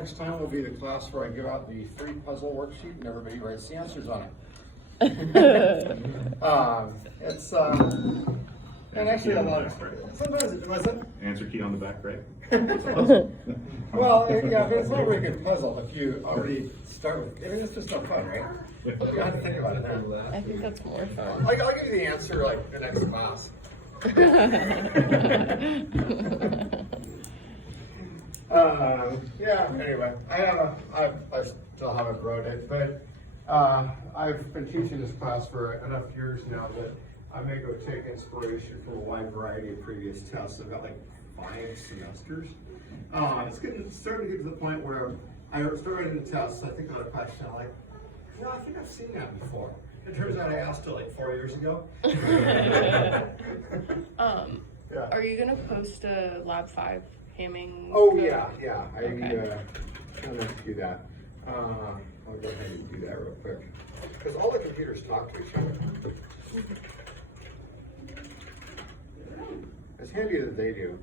Next time will be the class where I give out the free puzzle worksheet and everybody writes the answers on it. It's and actually a lot of sometimes it wasn't. Answer key on the back, right? Well, yeah, but it's not a very good puzzle if you already start with. I mean, it's just no fun, right? You have to think about it now. I think that's more fun. Like, I'll give you the answer like the next class. Yeah. Anyway, I still haven't wrote it, but I've been teaching this class for enough years now that I may go take inspiration from a wide variety of previous tests. I've got like 5 semesters. It's starting to get to the point where I start writing the tests. I think about a question. I'm like, I think I've seen that before. It turns out I asked it like 4 years ago. Yeah. Are you gonna post a Lab 5 hamming? Oh code? yeah. I Okay. I'm going to do that. I'll go ahead and do that real quick because all the computers talk to each other. As handy as they do,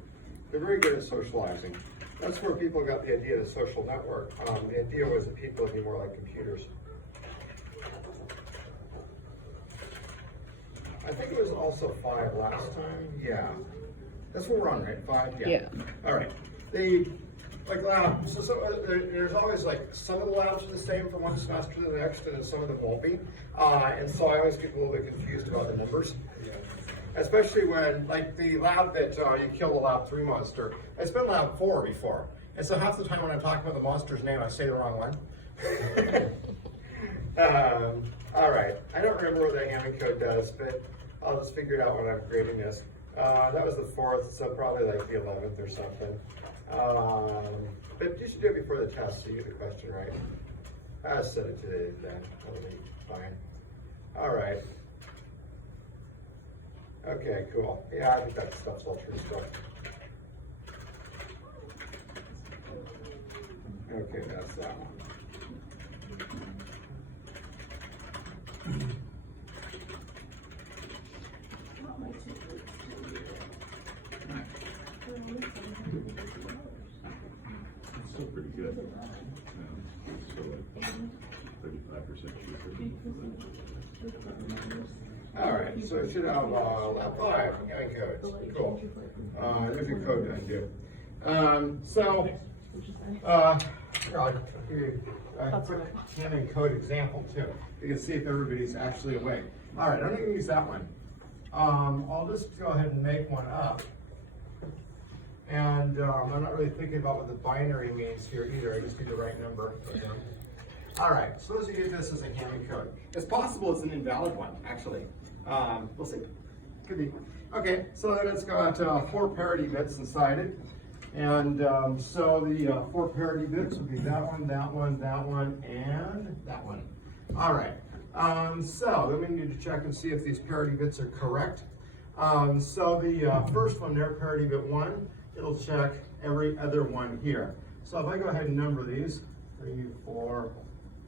they're very good at socializing. That's where people got the idea of the social network. The idea was that people would be more like computers. I think it was also 5 last time. Yeah. That's what we're on, right? 5? Yeah. All right. There's always like some of the labs are the same from one semester to the next, and then some of them won't be. And so I always get a little bit confused about the numbers. Especially when, like the lab that you kill the lab 3 monster, it's been lab 4 before. And so half the time when I'm talking about the monster's name, I say the wrong one. All right, I don't remember what the hamming code does, but I'll just figure it out when I'm grading this. That was the 4th, so probably like the 11th or something. But you should do it before the test so you get the question right. I'll set it today then, that'll be fine. All right. Okay, cool. Yeah, I think that stuff's all true stuff. Okay, that's that one. Still pretty good. So like 35% cheaper. All right, so it should have lab 5 hamming codes. Cool. There's your code done too. Here, I'll give you a quick hamming code example too. You can see if everybody's actually awake. All right, I'm going to use that one. I'll just go ahead and make one up. And I'm not really thinking about what the binary means here either. I just need the right number. All right, suppose you get this as a hamming code. It's possible it's an invalid one, actually. We'll see. Could be. Okay, so then it's got 4 parity bits inside it. And so the 4 parity bits would be that one, that one, that one, and that one. All right. So then we need to check and see if these parity bits are correct. So the first one there, parity bit 1, it'll check every other one here. So if I go ahead and number these, 3, 4,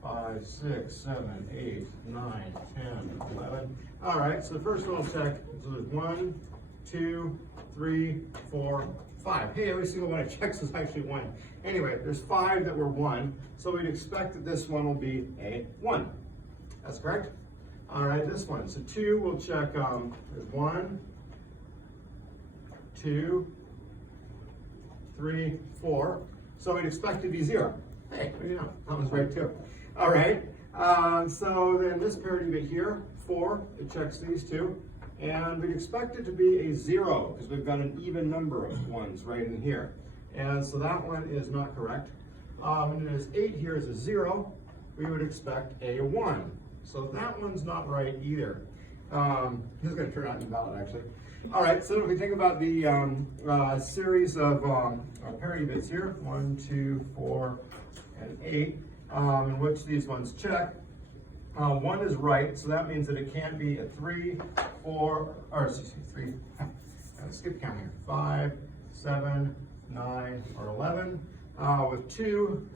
5, 6, 7, 8, 9, 10, 11. All right, so the first one will check. So there's 1, 2, 3, 4, 5. Hey, every single one it checks is actually 1. Anyway, there's 5 that were 1, so we'd expect that this one will be a 1. That's correct? All right, this one. So 2 will check, there's 1, 2, 3, 4. So we'd expect it to be 0. Hey, what do you know? That one's right too. All right, so then this parity bit here, 4, it checks these two. And we'd expect it to be a 0 because we've got an even number of 1s right in here. And so that one is not correct. And there's 8 here is a 0. We would expect a 1. So that one's not right either. This is going to turn out invalid actually. All right, so if we think about the series of parity bits here, 1, 2, 4, and 8, in which these ones check. 1 is right, so that means that it can't be a 3, 4, or excuse me, 3, skip count here, 5, 7, 9, or 11. With 2,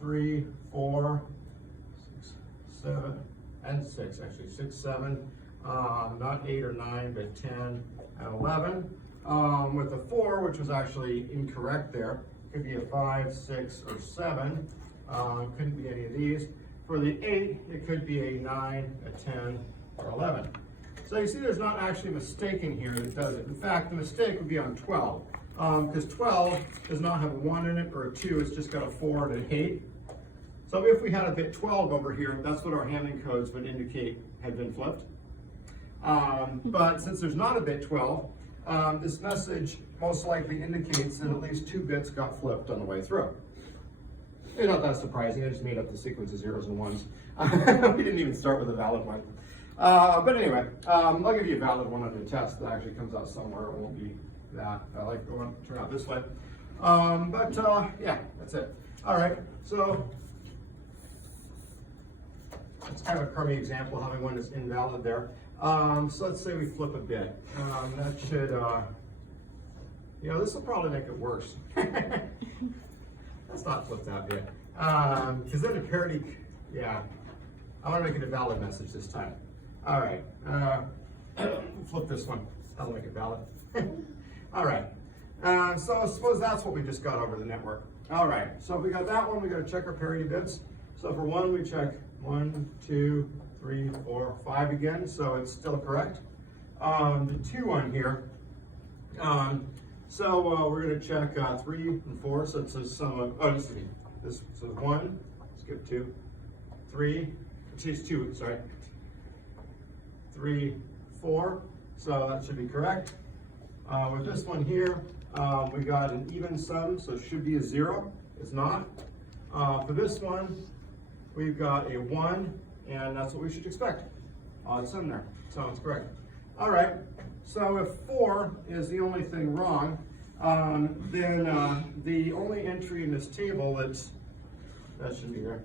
3, 4, 6, 7, and 6, actually, 6, 7, not 8 or 9, but 10 and 11. With the 4, which was actually incorrect there, could be a 5, 6, or 7. Couldn't be any of these. For the 8, it could be a 9, a 10, or 11. So you see there's not actually a mistake in here that does it. In fact, the mistake would be on 12. Because 12 does not have a 1 in it or a 2, it's just got a 4 and an 8. So if we had a bit 12 over here, that's what our Hamming codes would indicate had been flipped. But since there's not a bit 12, this message most likely indicates that at least 2 bits got flipped on the way through. It's not that surprising, I just made up the sequence of zeros and ones. We didn't even start with a valid one. But anyway, I'll give you a valid one on the test that actually comes out somewhere. It won't be that. I like the one turn out this way. Yeah, that's it. All right, so it's kind of a crummy example having one that's invalid there. So let's say we flip a bit. That should, this will probably make it worse. Let's not flip that bit. Because then the parity, yeah, I want to make it a valid message this time. All right, flip this one. That'll make it valid. All right, so suppose that's what we just got over the network. All right, so if we got that one, we got to check our parity bits. So for 1, we check 1, 2, 3, 4, 5 again, so it's still correct. The 2 on here, we're going to check 3 and 4, so it says sum of, excuse me, this says 1, skip 2, 3, it says 2, sorry, 3, 4, so that should be correct. With this one here, we got an even sum, so it should be a 0, it's not. For this one, we've got a 1, and that's what we should expect. Odd sum there, so it's correct. All right, so if 4 is the only thing wrong, then the only entry in this table that shouldn't be there,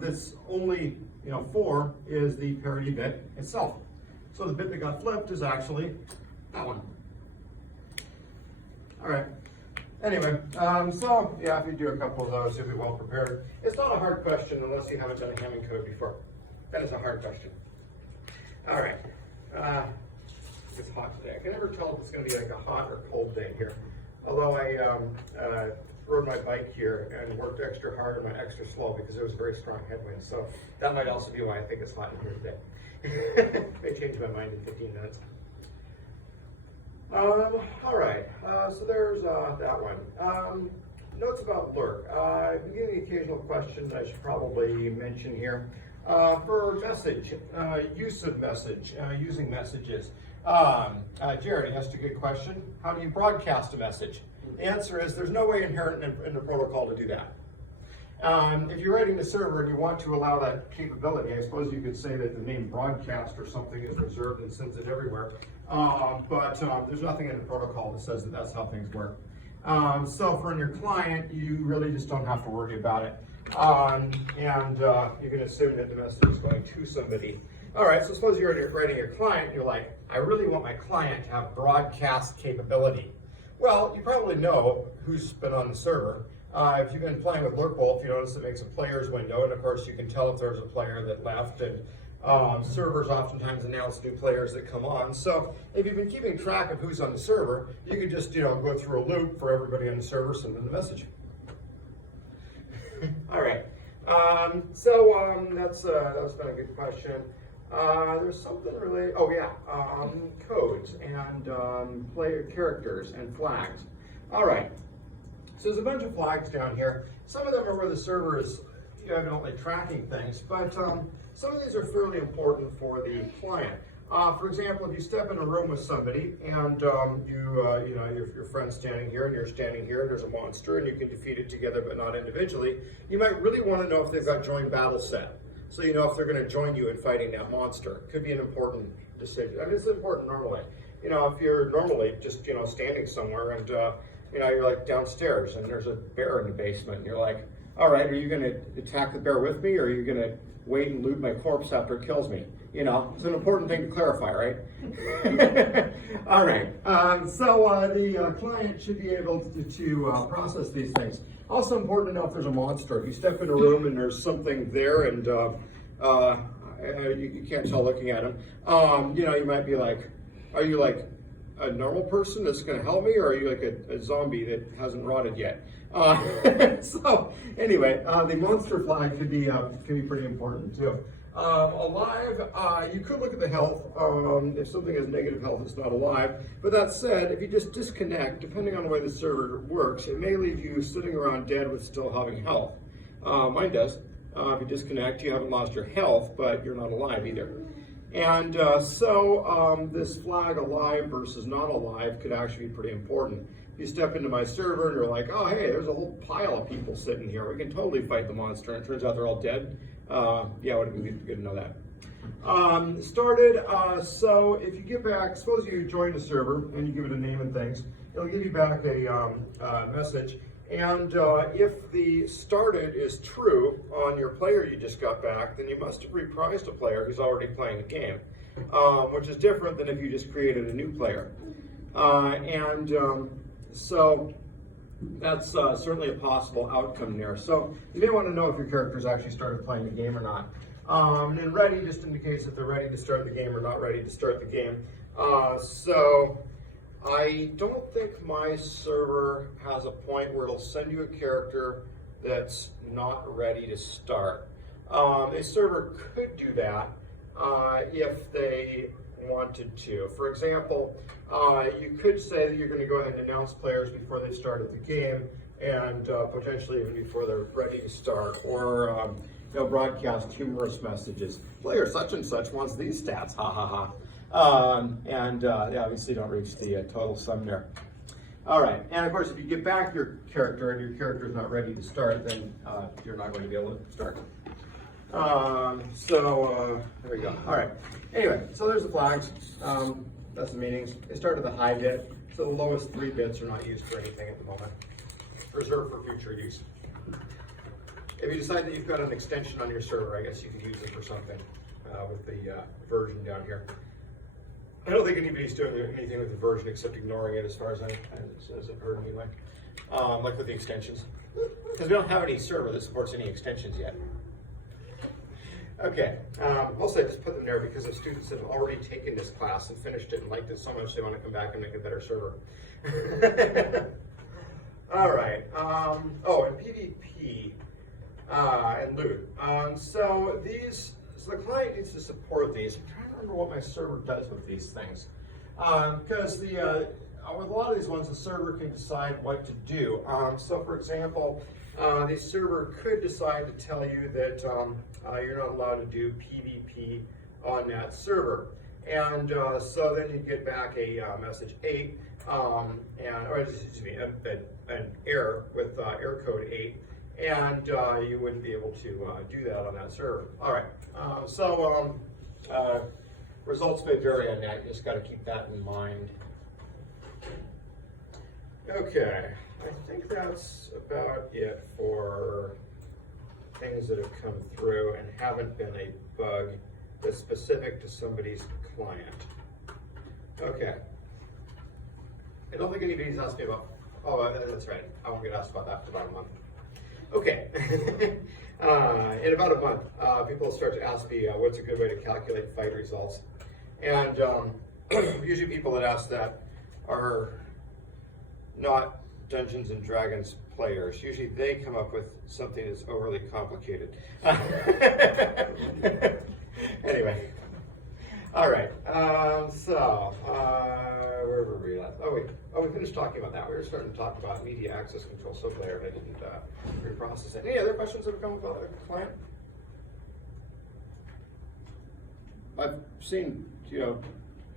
that's only 4 is the parity bit itself. So the bit that got flipped is actually that one. All right. Anyway, so yeah, if you do a couple of those, you'll be well prepared. It's not a hard question unless you haven't done a Hamming code before. That is a hard question. All right. It's hot today. I can never tell if it's going to be like a hot or cold day here. Although I rode my bike here and worked extra hard and went extra slow because there was a very strong headwind. So that might also be why I think it's hot in here today. May change my mind in 15 minutes. All right, so there's that one. Notes about lurk. I've been getting the occasional question that I should probably mention here. For message, use of message, using messages. Jared asked a good question. How do you broadcast a message? The answer is there's no way inherent in the protocol to do that. If you're writing the server and you want to allow that capability, I suppose you could say that the name broadcast or something is reserved and sends it everywhere. But there's nothing in the protocol that says that that's how things work. So for your client, you really just don't have to worry about it. You can assume that the message is going to somebody. All right, so suppose you're writing your client and you're like, I really want my client to have broadcast capability. Well, you probably know who's been on the server. If you've been playing with Lurkbolt, you notice it makes a player's window, and of course you can tell if there's a player that left, and servers oftentimes announce new players that come on. So if you've been keeping track of who's on the server, you can just go through a loop for everybody on the server, send them the message. All right, that's been a good question. There's something related, codes and player characters and flags. All right. So there's a bunch of flags down here. Some of them are where the server is evidently tracking things, but some of these are fairly important for the client. For example, if you step in a room with somebody and your friend's standing here and you're standing here and there's a monster and you can defeat it together but not individually, you might really want to know if they've got join battle set. So you know if they're going to join you in fighting that monster. Could be an important decision. I mean, it's important normally. If you're normally just standing somewhere and you're like downstairs and there's a bear in the basement and you're like, all right, are you going to attack the bear with me or are you going to wait and loot my corpse after it kills me? It's an important thing to clarify, right? All right, so the client should be able to process these things. Also important to know if there's a monster. If you step in a room and there's something there and you can't tell looking at him, you might be like, are you like a normal person that's going to help me, or are you like a zombie that hasn't rotted yet? So anyway, the monster flag could be pretty important too. Alive, you could look at the health. If something has negative health, it's not alive. But that said, if you just disconnect, depending on the way the server works, it may leave you sitting around dead with still having health. Mine does. If you disconnect, you haven't lost your health, but you're not alive either. And so this flag alive versus not alive could actually be pretty important. If you step into my server and you're like, oh hey, there's a whole pile of people sitting here, we can totally fight the monster, and it turns out they're all dead. Yeah, it would be good to know that. So if you get back, suppose you join a server and you give it a name and things, it'll give you back a message. And if the started is true on your player you just got back, then you must have reprised a player who's already playing the game, which is different than if you just created a new player. So that's certainly a possible outcome there. So you may want to know if your character's actually started playing the game or not. And ready just indicates if they're ready to start the game or not ready to start the game. So I don't think my server has a point where it'll send you a character that's not ready to start. A server could do that if they wanted to. For example, you could say that you're going to go ahead and announce players before they started the game, and potentially even before they're ready to start, or broadcast humorous messages. Player such and such wants these stats, ha ha ha. They obviously don't reach the total sum there. All right, and of course, if you get back your character and your character is not ready to start, then you're not going to be able to start. There we go. All right. Anyway, so there's the flags. That's the meanings. They start at the high bit, so the lowest 3 bits are not used for anything at the moment. Reserved for future use. If you decide that you've got an extension on your server, I guess you could use it for something with the version down here. I don't think anybody's doing anything with the version except ignoring it as far as I've heard anyway. Like with the extensions. Because we don't have any server that supports any extensions yet. Okay, mostly I just put them there because the students have already taken this class and finished it and liked it so much they want to come back and make a better server. All right, and PvP and loot. So the client needs to support these. I'm trying to remember what my server does with these things. Because with a lot of these ones, the server can decide what to do. So for example, the server could decide to tell you that you're not allowed to do PvP on that server. And so then you get back a message 8, an error with error code 8, and you wouldn't be able to do that on that server. All right, results may vary on that. You just got to keep that in mind. Okay, I think that's about it for things that have come through and haven't been a bug that's specific to somebody's client. Okay. I don't think anybody's asked me about, that's right, I won't get asked about that for about a month. Okay. In about a month, people will start to ask me what's a good way to calculate fight results. And usually people that ask that are not Dungeons and Dragons players. Usually they come up with something that's overly complicated. Anyway, all right. Where were we left? We finished talking about that. We were starting to talk about media access control sublayer, and I didn't reprocess it. Any other questions that have come about the client? I've seen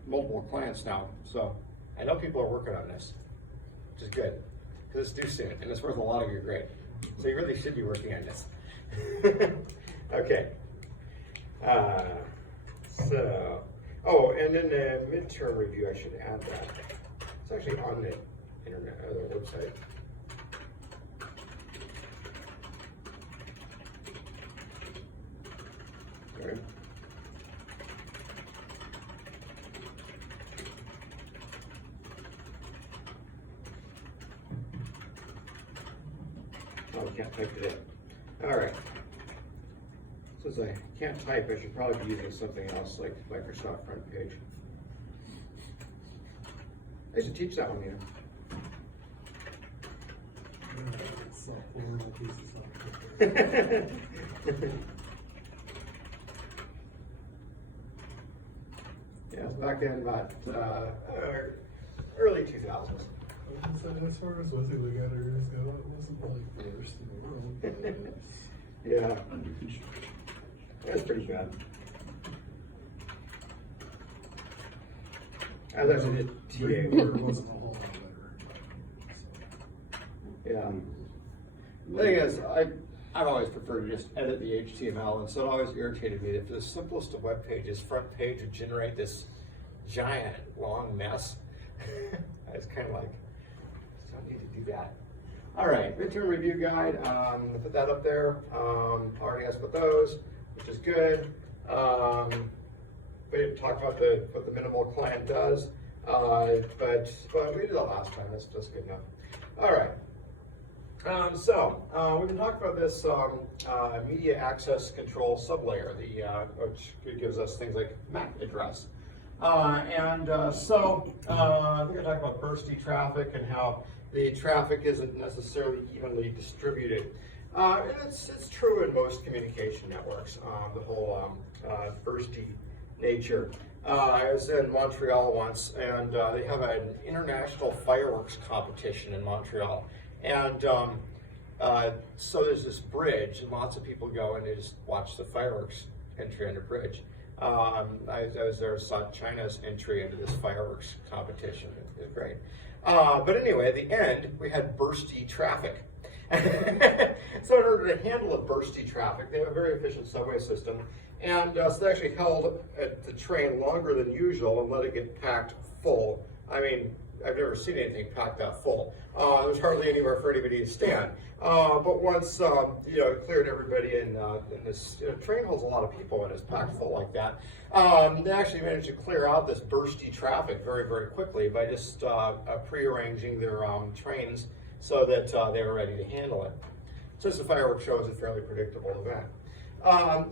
multiple clients now, so I know people are working on this, which is good. Because it's due soon, and it's worth a lot of your grade. So you really should be working on this. Okay. And then the midterm review, I should add that. It's actually on the internet, or the website. All right. Oh, I can't type it in. All right. Since I can't type, I should probably be using something else like Microsoft Front Page. I should teach that one, you know. Yeah, back in about early 2000s. As far as what they look at her, it wasn't like the worst in the world. But Yeah, Under construction. that's pretty bad. I was actually did Greenwood TA. wasn't a whole lot better. Yeah. The thing is, I've always preferred to just edit the HTML, and so it always irritated me that for the simplest of web pages, front page would generate this giant, long mess. I was kind of like, I don't need to do that. All right, midterm review guide. Put that up there. Already asked about those, which is good. We didn't talk about what the minimal client does, but we did that last time. That's good enough. All right. We've been talking about this media access control sublayer, which gives us things like MAC address. I think I talked about bursty traffic and how the traffic isn't necessarily evenly distributed. And it's true in most communication networks, the whole bursty nature. I was in Montreal once, and they have an international fireworks competition in Montreal. And so there's this bridge, and lots of people go and they just watch the fireworks entry on the bridge. I was there, saw China's entry into this fireworks competition. It was great. But anyway, at the end, we had bursty traffic. So in order to handle a bursty traffic, they have a very efficient subway system. And so they actually held the train longer than usual and let it get packed full. I mean, I've never seen anything packed that full. There's hardly anywhere for anybody to stand. But once it cleared everybody, and this train holds a lot of people and it's packed full like that, they actually managed to clear out this bursty traffic very, very quickly by just prearranging their trains so that they were ready to handle it. Since the fireworks show is a fairly predictable event.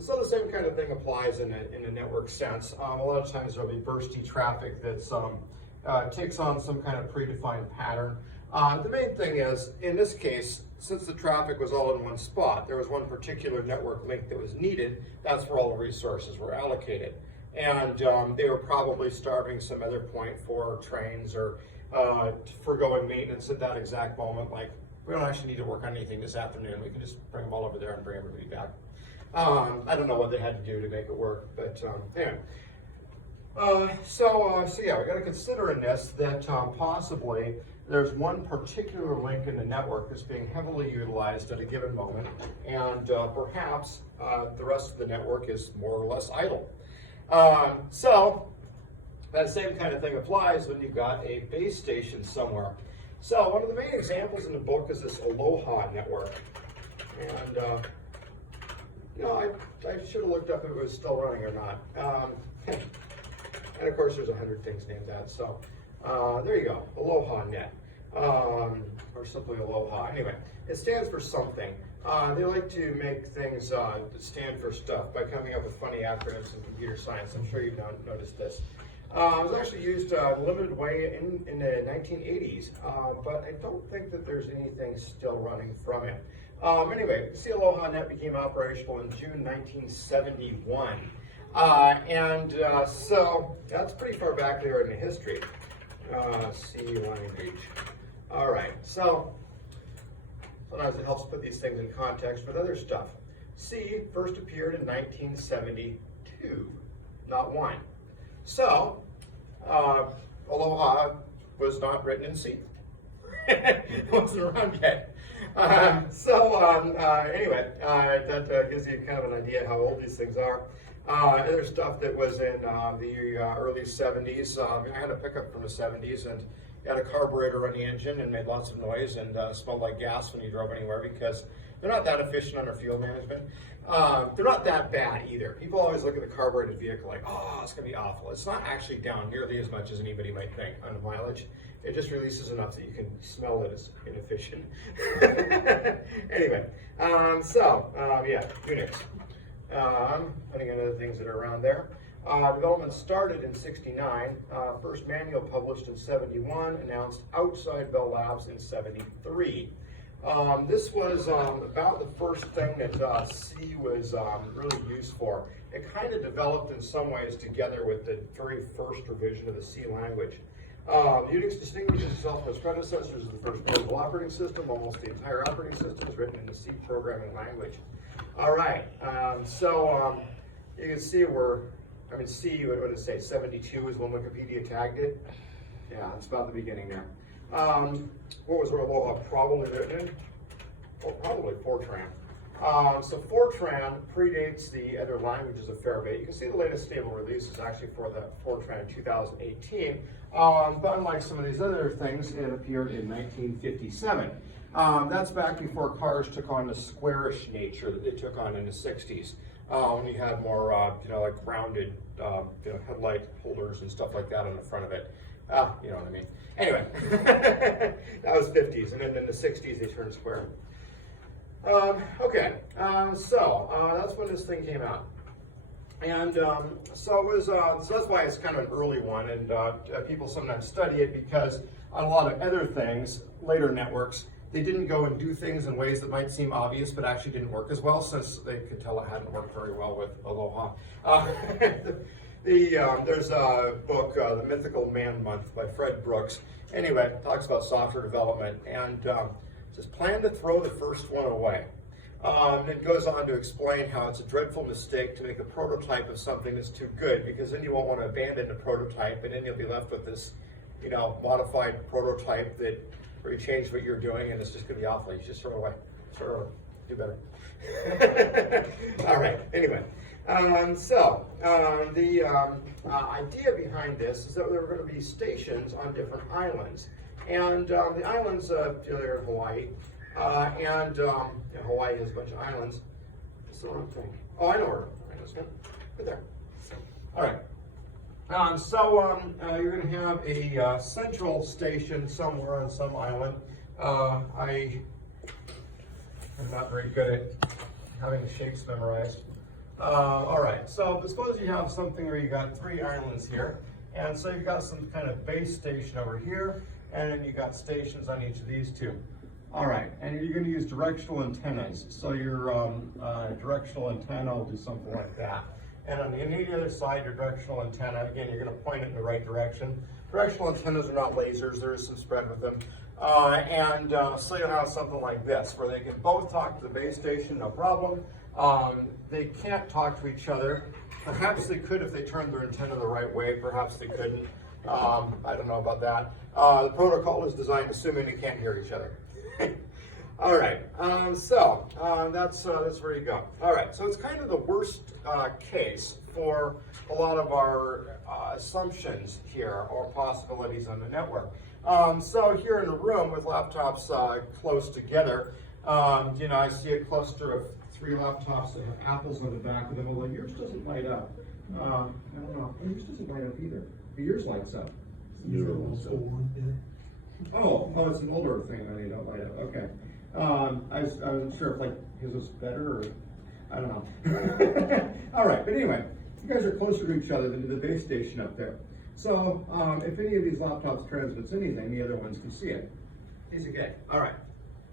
So the same kind of thing applies in a network sense. A lot of times there'll be bursty traffic that's takes on some kind of predefined pattern. The main thing is, in this case, since the traffic was all in one spot, there was one particular network link that was needed. That's where all the resources were allocated. And they were probably starving some other point for trains or foregoing maintenance at that exact moment. Like, we don't actually need to work on anything this afternoon. We can just bring them all over there and bring everybody back. I don't know what they had to do to make it work, but anyway. So yeah, we got to consider in this that possibly there's one particular link in the network that's being heavily utilized at a given moment, and perhaps the rest of the network is more or less idle. So that same kind of thing applies when you've got a base station somewhere. So one of the main examples in the book is this Aloha network, and I should have looked up if it was still running or not. And of course, there's 100 things named that. So there you go, Aloha Net, or simply Aloha. Anyway, it stands for something. They like to make things that stand for stuff by coming up with funny acronyms in computer science. I'm sure you've noticed this. It was actually used a limited way in the 1980s, but I don't think that there's anything still running from it. Anyway, see, Aloha Net became operational in June 1971. So that's pretty far back there in the history. C language. All right, so sometimes it helps put these things in context with other stuff. C first appeared in 1972, not 1. So, Aloha was not written in C. It wasn't around yet. Anyway, that gives you kind of an idea how old these things are. Other stuff that was in the early 70s. I had a pickup from the 70s and had a carburetor on the engine and made lots of noise and smelled like gas when you drove anywhere because they're not that efficient on their fuel management. They're not that bad either. People always look at the carbureted vehicle like, oh, it's going to be awful. It's not actually down nearly as much as anybody might think on the mileage. It just releases enough that you can smell that it's inefficient. Anyway, yeah, Unix. Putting in other things that are around there. Development started in '69, first manual published in '71, announced outside Bell Labs in '73. This was about the first thing that C was really used for. It kind of developed in some ways together with the very first revision of the C language. Unix distinguishes itself from its predecessors as the first global operating system. Almost the entire operating system is written in the C programming language. All right, you can see C, what did it say, 72 is when Wikipedia tagged it. Yeah, that's about the beginning there. What was our problem written in? Well, probably Fortran. So Fortran predates the other languages a fair bit. You can see the latest stable release is actually for the Fortran 2018. But unlike some of these other things, it appeared in 1957. That's back before cars took on the squarish nature that they took on in the 60s. When you had more, like rounded, headlight holders and stuff like that on the front of it. You know what I mean. Anyway, that was 50s, and then in the 60s they turned square. So that's when this thing came out. And so it was, so that's why it's kind of an early one, and people sometimes study it because on a lot of other things, later networks, they didn't go and do things in ways that might seem obvious, but actually didn't work as well, since they could tell it hadn't worked very well with Aloha. There's a book, The Mythical Man Month by Fred Brooks. Anyway, it talks about software development, and says plan to throw the first one away. It goes on to explain how it's a dreadful mistake to make a prototype of something that's too good, because then you won't want to abandon the prototype, and then you'll be left with this, modified prototype where you change what you're doing, and it's just going to be awful. You just throw it away. Throw it away. Do better. All right. Anyway, the idea behind this is that there were going to be stations on different islands, and the islands, they're in Hawaii. Hawaii has a bunch of islands. It's the wrong thing. Oh, I know where it is. Right there. All right. You're going to have a central station somewhere on some island. I am not very good at having the shapes memorized. All right. So suppose you have something where you got 3 islands here, and so you've got some kind of base station over here, and then you got stations on each of these 2. All right, and you're going to use directional antennas. So your directional antenna will do something like that. And on the other side, your directional antenna, again, you're going to point it in the right direction. Directional antennas are not lasers. There is some spread with them. So you'll have something like this, where they can both talk to the base station, no problem. They can't talk to each other. Perhaps they could if they turned their antenna the right way. Perhaps they couldn't. I don't know about that. The protocol is designed assuming they can't hear each other. All right, that's where you go. All right, so it's kind of the worst case for a lot of our assumptions here or possibilities on the network. So here in a room with laptops close together, I see a cluster of 3 laptops that have apples on the back of them, although yours doesn't light up. I don't know, yours doesn't light up either. Yours lights up. Oh, it's an older thing that they don't light up. Okay. I wasn't sure if his was better or I don't know. All right, but anyway, you guys are closer to each other than to the base station up there. So if any of these laptops transmits anything, the other ones can see it. Easy okay. All right,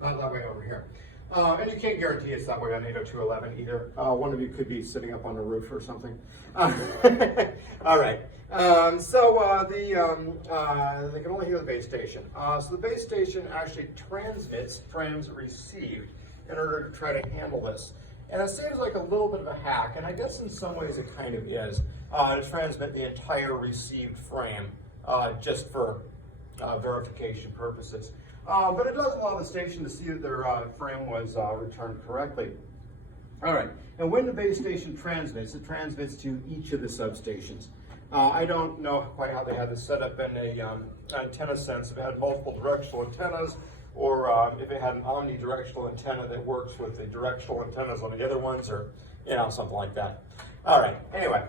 not that way over here. And you can't guarantee it's that way on 802.11 either. One of you could be sitting up on the roof or something. All right. They can only hear the base station. So the base station actually transmits frames received in order to try to handle this. And it seems like a little bit of a hack, and I guess in some ways it kind of is, to transmit the entire received frame just for verification purposes. But it does allow the station to see that their frame was returned correctly. All right, and when the base station transmits, it transmits to each of the substations. I don't know quite how they had this set up in a antenna sense, if it had multiple directional antennas, or if it had an omnidirectional antenna that works with the directional antennas on the other ones, or something like that. All right, anyway,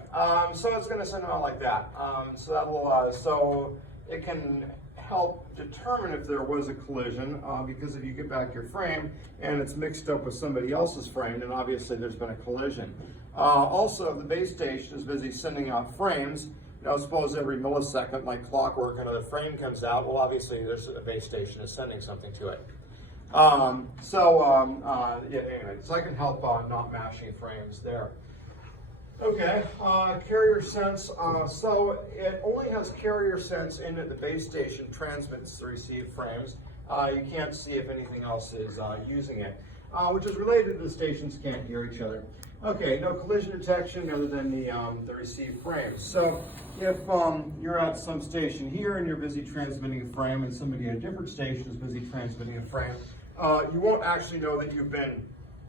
so it's going to send out like that. So it can help determine if there was a collision, because if you get back your frame and it's mixed up with somebody else's frame, then obviously there's been a collision. Also, the base station is busy sending out frames. Suppose every millisecond, like clockwork, another frame comes out. Well, obviously, there's a base station is sending something to it. Yeah, anyway, so I can help not mashing frames there. Okay, carrier sense. So it only has carrier sense in that the base station transmits the received frames. You can't see if anything else is using it, which is related to the stations can't hear each other. Okay, no collision detection other than the received frames. So if you're at some station here and you're busy transmitting a frame and somebody at a different station is busy transmitting a frame, you won't actually know that you've been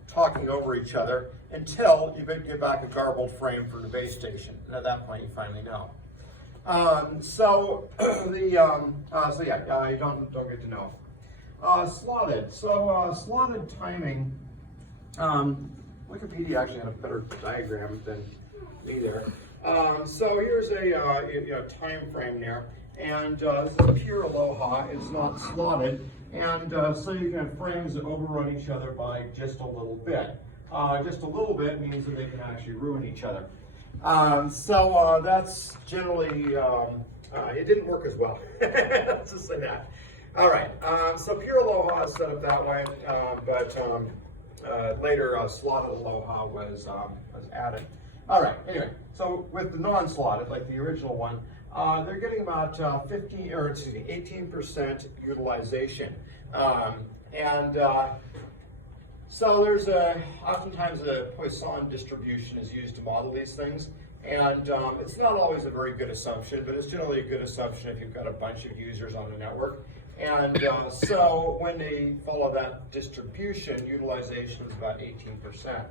talking over each other until you get back a garbled frame from the base station. And at that point, you finally know. Yeah, you don't get to know. Slotted. So slotted timing. Wikipedia actually had a better diagram than me there. So here's a time frame there, and this is pure aloha. It's not slotted, and so you can have frames that overrun each other by just a little bit. Just a little bit means that they can actually ruin each other. That's generally it didn't work as well. Let's just say that. All right. So pure aloha is set up that way, but later slotted aloha was added. All right. Anyway, so with the non-slotted, like the original one, they're getting about 18% utilization, so there's oftentimes a Poisson distribution is used to model these things, and it's not always a very good assumption, but it's generally a good assumption if you've got a bunch of users on the network. And so when they follow that distribution, utilization is about 18%.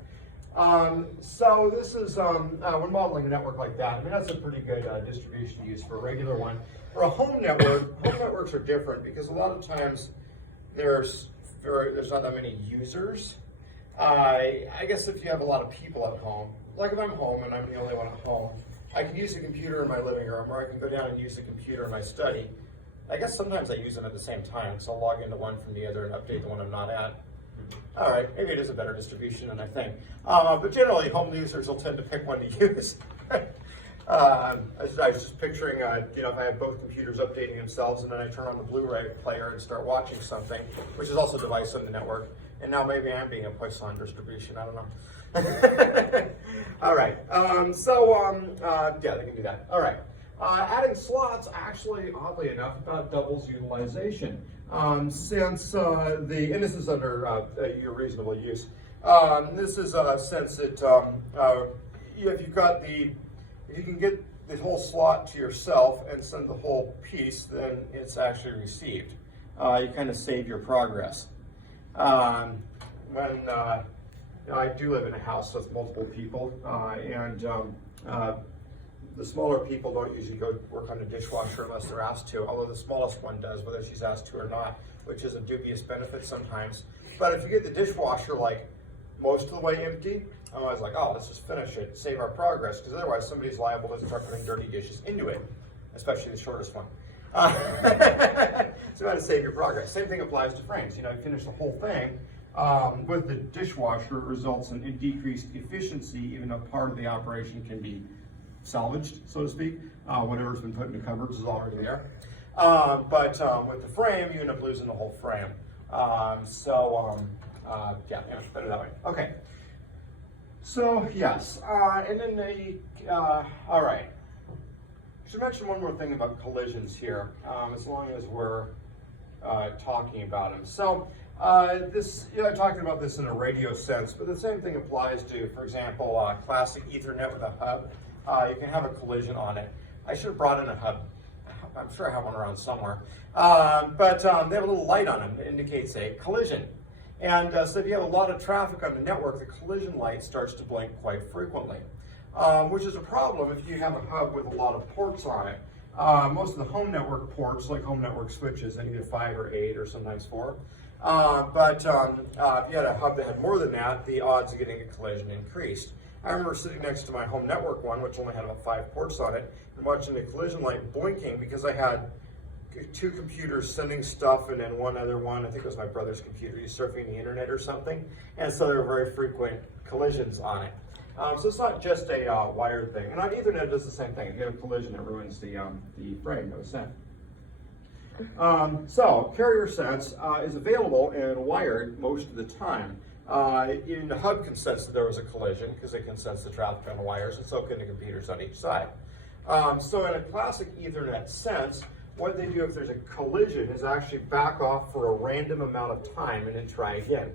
So this is, when modeling a network like that, I mean, that's a pretty good distribution to use for a regular one. For a home network, home networks are different because a lot of times there's not that many users. I guess if you have a lot of people at home, like if I'm home and I'm the only one at home, I can use a computer in my living room, or I can go down and use a computer in my study. I guess sometimes I use them at the same time, so I'll log into one from the other and update the one I'm not at. All right, maybe it is a better distribution than I think. But generally, home users will tend to pick one to use. I was just picturing, if I have both computers updating themselves, and then I turn on the Blu-ray player and start watching something, which is also a device on the network. And now maybe I'm being a Poisson distribution, I don't know. All right, yeah, they can do that. All right. Adding slots, actually, oddly enough, about doubles utilization. Since and this is under your reasonable use. This is since it, if you can get the whole slot to yourself and send the whole piece, then it's actually received. You kind of save your progress. I do live in a house with multiple people, the smaller people don't usually go work on the dishwasher unless they're asked to, although the smallest one does, whether she's asked to or not, which is a dubious benefit sometimes. But if you get the dishwasher like most of the way empty, I'm always like, oh, let's just finish it, save our progress, because otherwise somebody's liable to start putting dirty dishes into it, especially the shortest one. So you got to save your progress. Same thing applies to frames. You finish the whole thing. With the dishwasher, it results in decreased efficiency, even though part of the operation can be salvaged, so to speak. Whatever's been put in the cupboards is already there. But with the frame, you end up losing the whole frame. Yeah, better that way. Okay. So, yes. And then all right. I should mention one more thing about collisions here, as long as we're talking about them. So, I'm talking about this in a radio sense, but the same thing applies to, for example, classic Ethernet with a hub. You can have a collision on it. I should have brought in a hub. I'm sure I have one around somewhere. But they have a little light on them that indicates a collision. And so if you have a lot of traffic on the network, the collision light starts to blink quite frequently, which is a problem if you have a hub with a lot of ports on it. Most of the home network ports, like home network switches, they either 5 or 8 or sometimes 4. But if you had a hub that had more than that, the odds of getting a collision increased. I remember sitting next to my home network one, which only had about 5 ports on it, and watching the collision light blinking because I had two computers sending stuff, and then one other one, I think it was my brother's computer, he's surfing the internet or something, and so there were very frequent collisions on it. So it's not just a wired thing. And on Ethernet, it does the same thing. If you have a collision, it ruins the frame that was sent. So carrier sense is available and wired most of the time. Even the hub can sense that there was a collision because it can sense the traffic on the wires, and so can the computers on each side. So in a classic Ethernet sense, what they do if there's a collision is actually back off for a random amount of time and then try again.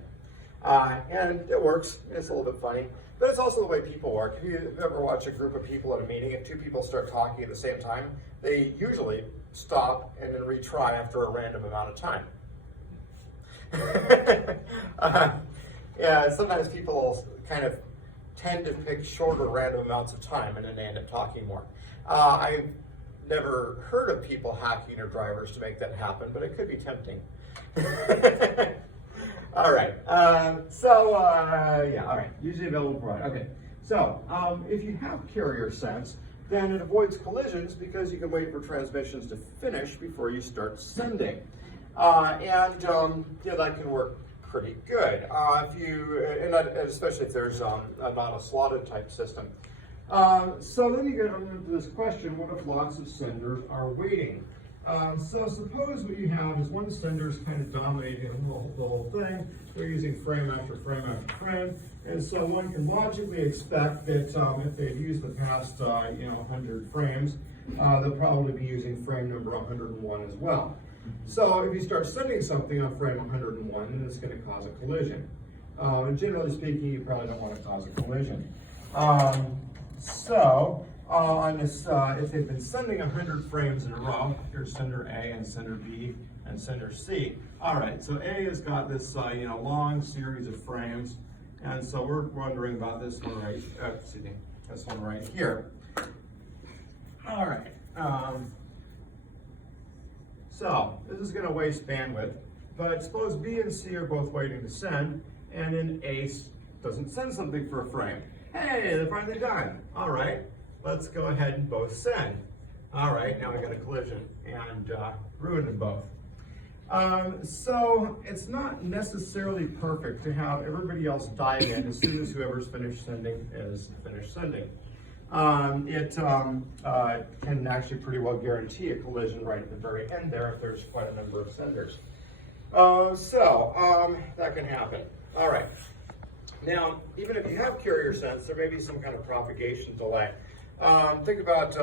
And it works. It's a little bit funny, but it's also the way people work. If you ever watch a group of people at a meeting, if two people start talking at the same time, they usually stop and then retry after a random amount of time. Yeah, sometimes people kind of tend to pick shorter random amounts of time and then they end up talking more. I've never heard of people hacking their drivers to make that happen, but it could be tempting. All right, yeah, all right, usually available provider. Okay, so if you have carrier sense, then it avoids collisions because you can wait for transmissions to finish before you start sending. Yeah, that can work pretty good. Especially if there's not a slotted type system. So then you get into this question, what if lots of senders are waiting? So suppose what you have is one sender's kind of dominating the whole thing. They're using frame after frame after frame. And so one can logically expect that if they've used the past 100 frames, they'll probably be using frame number 101 as well. So if you start sending something on frame 101, then it's going to cause a collision. And generally speaking, you probably don't want to cause a collision. On this, if they've been sending 100 frames in a row, here's sender A and sender B and sender C. All right, so A has got this long series of frames, and so we're wondering about this one right. This one right here. All right. So this is going to waste bandwidth, but suppose B and C are both waiting to send, and then A doesn't send something for a frame. Hey, they're finally done. All right, let's go ahead and both send. All right, now we got a collision and ruined them both. So it's not necessarily perfect to have everybody else dive in as soon as whoever's finished sending is finished sending. It can actually pretty well guarantee a collision right at the very end there if there's quite a number of senders. That can happen. All right. Now, even if you have carrier sense, there may be some kind of propagation delay. Think about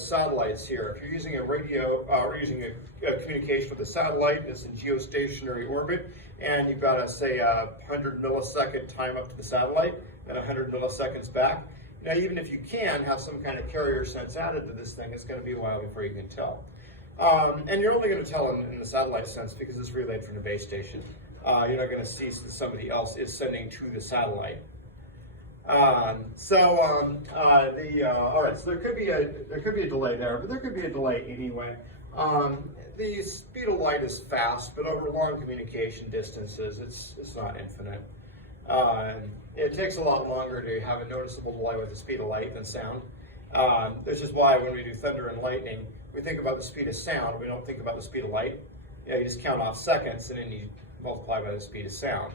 satellites here. If you're using a radio or using a communication with a satellite that's in geostationary orbit, and you've got say 100 millisecond time up to the satellite and 100 milliseconds back. Now, even if you can have some kind of carrier sense added to this thing, it's going to be a while before you can tell. And you're only going to tell in the satellite sense because it's relayed from the base station. You're not going to see that somebody else is sending to the satellite. All right. So there could be a delay there, but there could be a delay anyway. The speed of light is fast, but over long communication distances, it's not infinite. It takes a lot longer to have a noticeable delay with the speed of light than sound. This is why when we do thunder and lightning, we think about the speed of sound. We don't think about the speed of light. You just count off seconds and then you multiply by the speed of sound.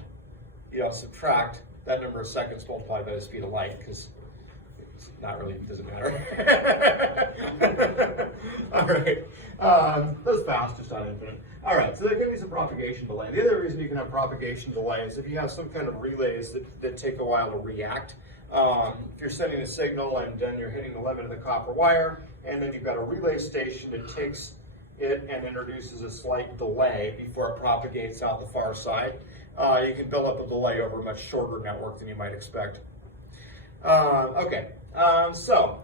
You don't subtract that number of seconds multiplied by the speed of light because it's not really, it doesn't matter. All right, that's fast, just not infinite. All right, so there can be some propagation delay. The other reason you can have propagation delay is if you have some kind of relays that take a while to react. If you're sending a signal and then you're hitting the limit of the copper wire, and then you've got a relay station that takes it and introduces a slight delay before it propagates out the far side, you can build up a delay over a much shorter network than you might expect. So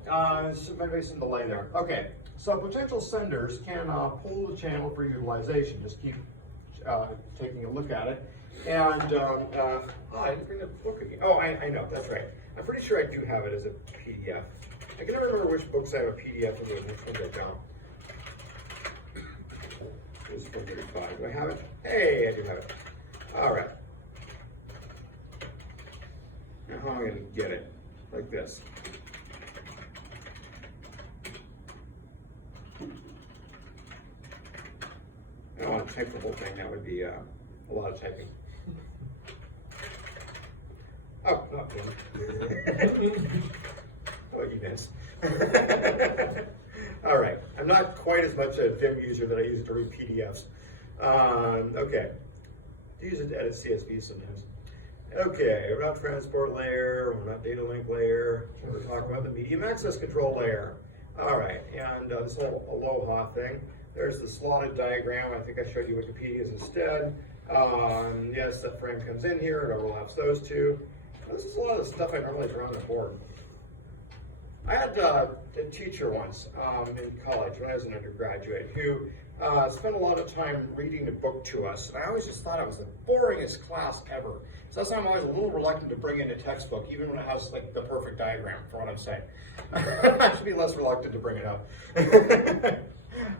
maybe some delay there. Okay, so potential senders can pull the channel for utilization. Just keep taking a look at it. And I didn't bring the book again. Oh, I know, that's right. I'm pretty sure I do have it as a PDF. I can never remember which books I have a PDF and which ones I don't. This is 435. Do I have it? Hey, I do have it. All right. Now how am I going to get it? Like this. type the whole thing, that would be a lot of typing. Oh, not me. Oh, you guys. All right, I'm not quite as much a Vim user that I use to read PDFs. Okay, I use it to edit CSV sometimes. Okay, route transport layer, route data link layer. We're talking about the medium access control layer. All right, and this whole Aloha thing. There's the slotted diagram. I think I showed you Wikipedia's instead. Yes, that frame comes in here. It overlaps those two. This is a lot of the stuff I normally draw on the board. I had a teacher once in college when I was an undergraduate who spent a lot of time reading the book to us. And I always just thought it was the boringest class ever. So that's why I'm always a little reluctant to bring in a textbook, even when it has like the perfect diagram for what I'm saying. I should be less reluctant to bring it up.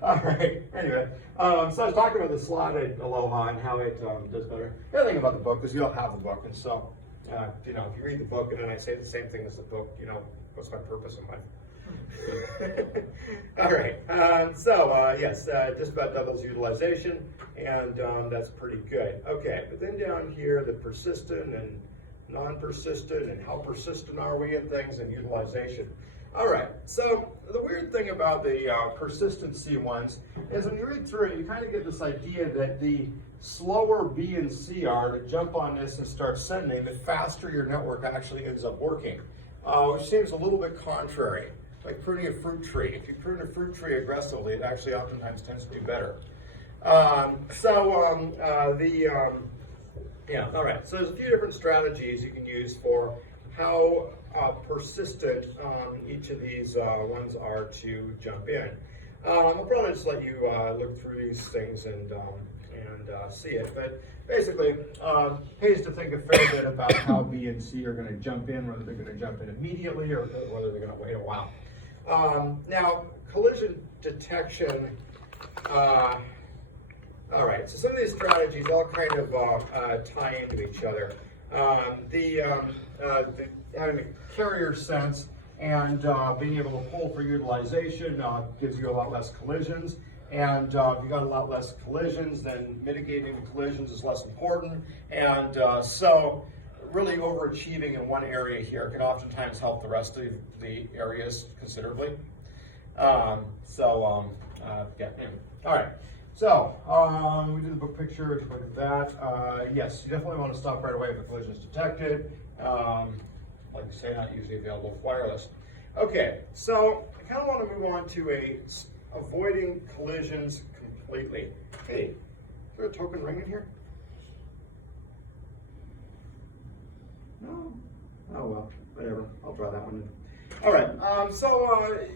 All right, anyway, so I was talking about the slotted Aloha and how it does better. The other thing about the book is you don't have the book, and so, you know, if you read the book and then I say the same thing as the book, you know, what's my purpose in life? All right, yes, just about doubles utilization, and that's pretty good. Okay, but then down here, the persistent and non-persistent, and how persistent are we in things, and utilization. All right, so the weird thing about the persistency ones is when you read through it, you kind of get this idea that the slower B and C are to jump on this and start sending, the faster your network actually ends up working, which seems a little bit contrary, like pruning a fruit tree. If you prune a fruit tree aggressively, it actually oftentimes tends to do better. Yeah, all right, so there's a few different strategies you can use for how persistent each of these ones are to jump in. I'll probably just let you look through these things and see it, but basically, pays to think a fair bit about how B and C are going to jump in, whether they're going to jump in immediately or whether they're going to wait a while. Now, collision detection. All right, so some of these strategies all kind of tie into each other. Having a carrier sense and being able to pull for utilization gives you a lot less collisions. And if you've got a lot less collisions, then mitigating the collisions is less important. And so really overachieving in one area here can oftentimes help the rest of the areas considerably. Yeah, anyway. All right. So, we did the book picture, look at that. Yes, you definitely want to stop right away if a collision is detected. Like you say, not usually available with wireless. Okay, so I kind of want to move on to avoiding collisions completely. Hey, is there a token ring in here? No? Oh well, whatever. I'll draw that one in. All right,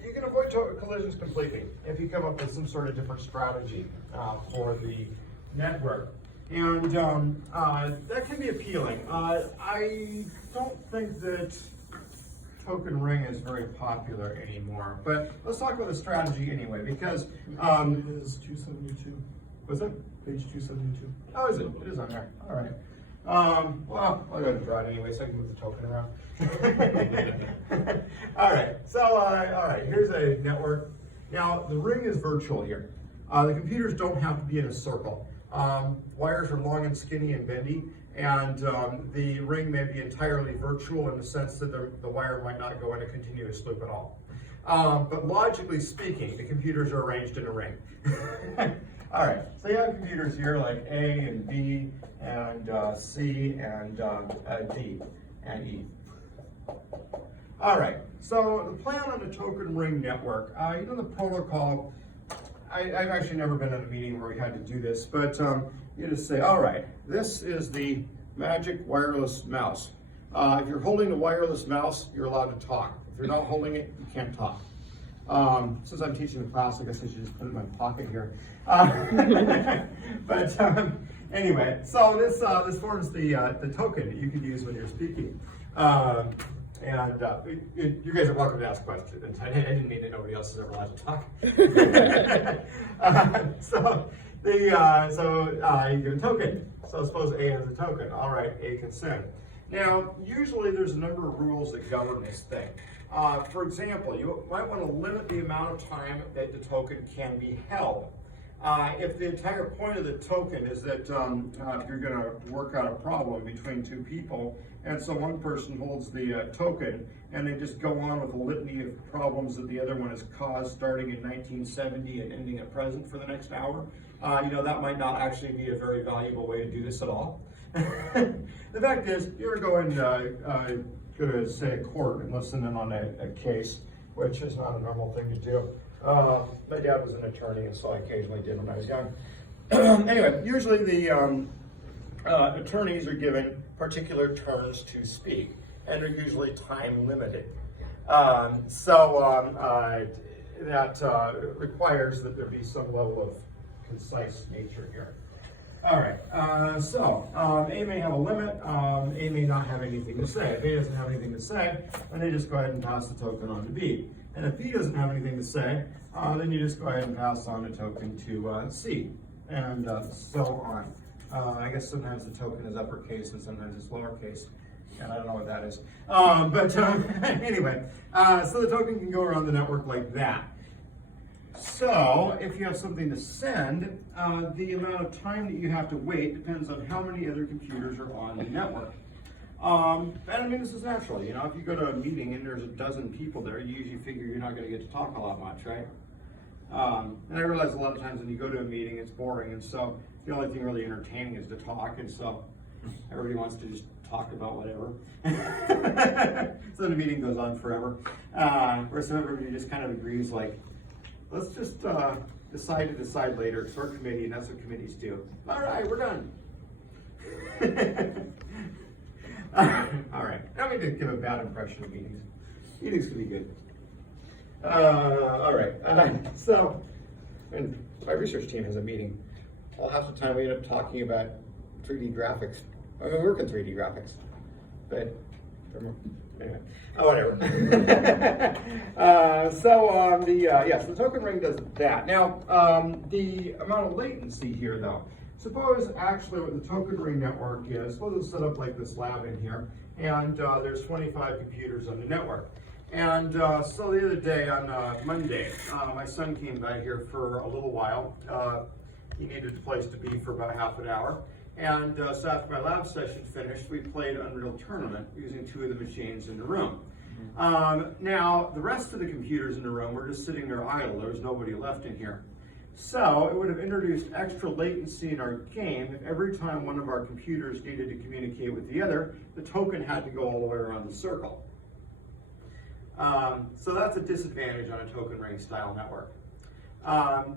you can avoid collisions completely if you come up with some sort of different strategy for the network. And that can be appealing. I don't think that token ring is very popular anymore, but let's talk about the strategy anyway, because is 272. was it? Page 272. Oh, is it? It is on there. All right. Well, I'll go ahead and draw it anyway, so I can move the token around. All right. So, all right. Here's a network. Now, the ring is virtual here. The computers don't have to be in a circle. Wires are long and skinny and bendy, and the ring may be entirely virtual in the sense that the wire might not go in a continuous loop at all. But logically speaking, the computers are arranged in a ring. All right, so you have computers here like A and B and C and D and E. All right, so the plan on the token ring network, you know the protocol, I've actually never been in a meeting where we had to do this, but you just say, all right, this is the magic wireless mouse. If you're holding the wireless mouse, you're allowed to talk. If you're not holding it, you can't talk. Since I'm teaching the class, I guess I should just put it in my pocket here. Anyway, so this forms the token that you can use when you're speaking. You guys are welcome to ask questions. I didn't mean that nobody else is ever allowed to talk. You give a token. So suppose A has a token. All right, A can send. Now, usually there's a number of rules that govern this thing. For example, you might want to limit the amount of time that the token can be held. If the entire point of the token is that you're going to work out a problem between two people, and so one person holds the token, and they just go on with a litany of problems that the other one has caused starting in 1970 and ending at present for the next hour, that might not actually be a very valuable way to do this at all. The fact is, you're going to say court and listen in on a case, which is not a normal thing to do. My dad was an attorney, and so I occasionally did when I was young. Anyway, usually the attorneys are given particular turns to speak, and are usually time limited. That requires that there be some level of concise nature here. All right, A may have a limit, A may not have anything to say. If A doesn't have anything to say, then they just go ahead and pass the token on to B. And if B doesn't have anything to say, then you just go ahead and pass on the token to C, and so on. I guess sometimes the token is uppercase and sometimes it's lowercase, and I don't know what that is. Anyway, so the token can go around the network like that. So, if you have something to send, the amount of time that you have to wait depends on how many other computers are on the network. And I mean, this is natural. If you go to a meeting and there's a dozen people there, you usually figure you're not going to get to talk a lot much, right? And I realize a lot of times when you go to a meeting, it's boring, and so the only thing really entertaining is to talk, and so everybody wants to just talk about whatever. So the meeting goes on forever. Whereas everybody just kind of agrees, like, let's just decide later. It's our committee, and that's what committees do. All right, we're done. All right, I don't mean to give a bad impression of meetings. Meetings can be good. All right, so when my research team has a meeting, well, half the time we end up talking about 3D graphics. I mean, we work in 3D graphics, but anyway, whatever. The token ring does that. Now, the amount of latency here, though. Suppose actually what the token ring network is, suppose it's set up like this lab in here, and there's 25 computers on the network. And so the other day on Monday, my son came by here for a little while. He needed a place to be for about half an hour. And so after my lab session finished, we played Unreal Tournament using 2 of the machines in the room. Now, the rest of the computers in the room were just sitting there idle. There was nobody left in here. So it would have introduced extra latency in our game if every time one of our computers needed to communicate with the other, the token had to go all the way around the circle. So that's a disadvantage on a token ring style network.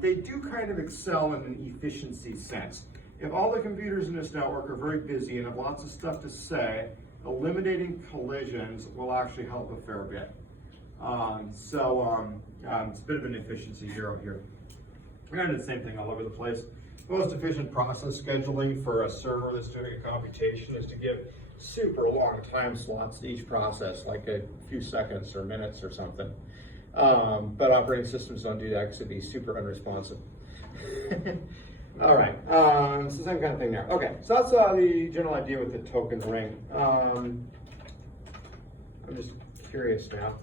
They do kind of excel in an efficiency sense. If all the computers in this network are very busy and have lots of stuff to say, eliminating collisions will actually help a fair bit. It's a bit of an efficiency hero here. We're going to do the same thing all over the place. The most efficient process scheduling for a server that's doing a computation is to give super long time slots to each process, like a few seconds or minutes or something. But operating systems don't do that because it'd be super unresponsive. All right, it's the same kind of thing there. Okay, so that's the general idea with the token ring. I'm just curious now.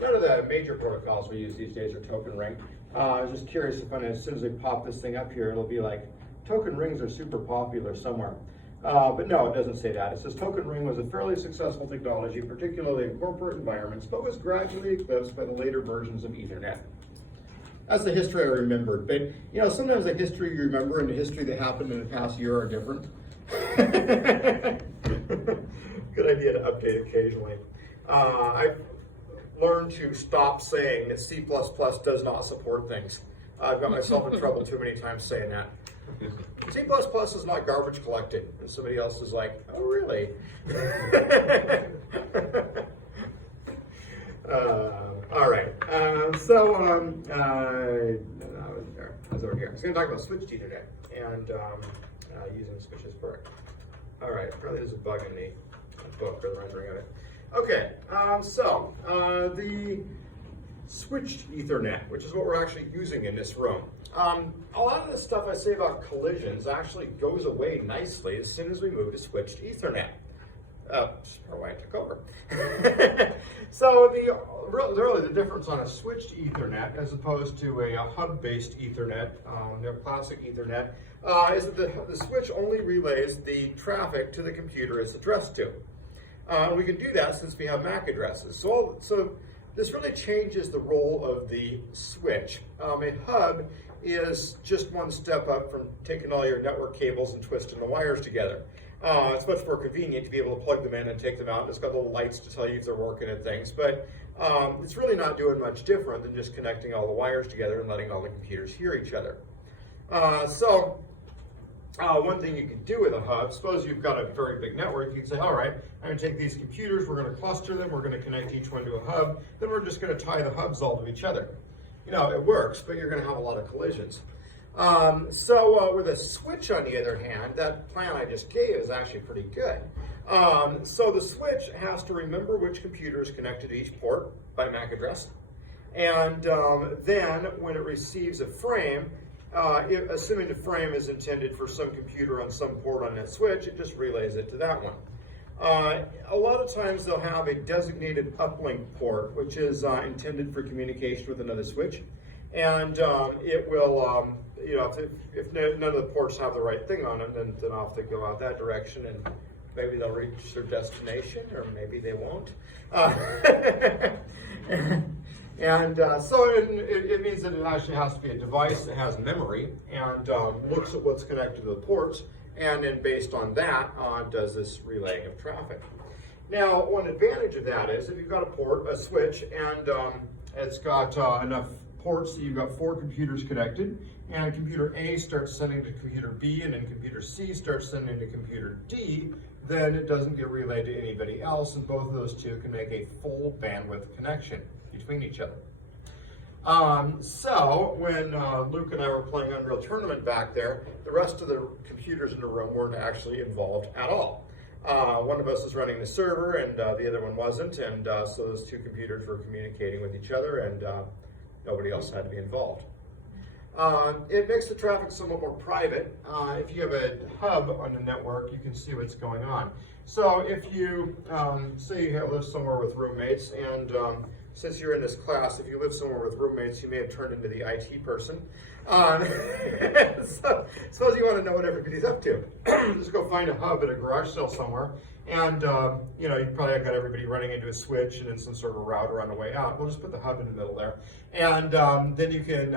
None of the major protocols we use these days are token ring. I was just curious if as soon as we pop this thing up here, it'll be like, token rings are super popular somewhere. But no, it doesn't say that. It says token ring was a fairly successful technology, particularly in corporate environments, but was gradually eclipsed by the later versions of Ethernet. That's the history I remembered. But sometimes the history you remember and the history that happened in the past year are different. Good idea to update occasionally. I've learned to stop saying that C++ does not support things. I've got myself in trouble too many times saying that. C++ is not garbage collecting. And somebody else is like, oh, really? All right. I was over here. I was going to talk about switch Ethernet and using switches for it. All right. Probably there's a bug in the book or the rendering of it. Okay. The switched Ethernet, which is what we're actually using in this room. A lot of the stuff I say about collisions actually goes away nicely as soon as we move to switched Ethernet. Our wife took over. So really the difference on a switched Ethernet as opposed to a hub-based Ethernet, classic Ethernet, is that the switch only relays the traffic to the computer it's addressed to. We can do that since we have MAC addresses. So this really changes the role of the switch. A hub is just one step up from taking all your network cables and twisting the wires together. It's much more convenient to be able to plug them in and take them out. It's got little lights to tell you if they're working and things, but it's really not doing much different than just connecting all the wires together and letting all the computers hear each other. One thing you can do with a hub, suppose you've got a very big network, you can say, all right, I'm going to take these computers, we're going to cluster them, we're going to connect each one to a hub, then we're just going to tie the hubs all to each other. You know, it works, but you're going to have a lot of collisions. With a switch, on the other hand, that plan I just gave is actually pretty good. So the switch has to remember which computer is connected to each port by MAC address. And then when it receives a frame, assuming the frame is intended for some computer on some port on that switch, it just relays it to that one. A lot of times they'll have a designated uplink port, which is intended for communication with another switch. And it will, if none of the ports have the right thing on them, then off they go out that direction, and maybe they'll reach their destination, or maybe they won't. So it means that it actually has to be a device that has memory and looks at what's connected to the ports, and then based on that, does this relaying of traffic. Now, one advantage of that is if you've got a switch, and it's got enough ports that you've got 4 computers connected, and computer A starts sending to computer B, and then computer C starts sending to computer D, then it doesn't get relayed to anybody else, and both of those two can make a full bandwidth connection between each other. So when Luke and I were playing Unreal Tournament back there, the rest of the computers in the room weren't actually involved at all. One of us was running the server, and the other one wasn't, and so those 2 computers were communicating with each other, and nobody else had to be involved. It makes the traffic somewhat more private. If you have a hub on the network, you can see what's going on. So if you, say you live somewhere with roommates, and since you're in this class, if you live somewhere with roommates, you may have turned into the IT person. So suppose you want to know what everybody's up to. Just go find a hub at a garage sale somewhere, and you probably got everybody running into a switch and then some sort of a router on the way out. We'll just put the hub in the middle there, and then you can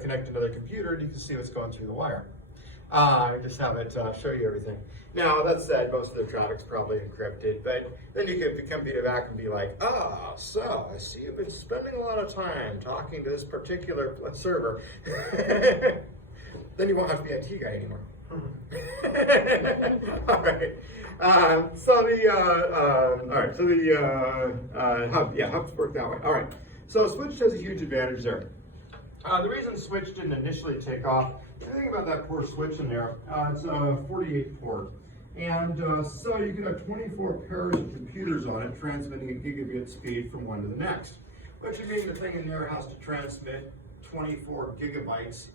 connect another computer, and you can see what's going through the wire. Just have it show you everything. Now, that said, most of the traffic's probably encrypted, but then you can come back and be like, so I see you've been spending a lot of time talking to this particular server. Then you won't have to be an IT guy anymore. All right. Hubs work that way. All right. So Switch has a huge advantage there. The reason Switch didn't initially take off, if you think about that poor switch in there, it's a 48 port. And so you can have 24 pairs of computers on it transmitting at gigabit speed from one to the next. Which would mean the thing in there has to transmit 24 gigabytes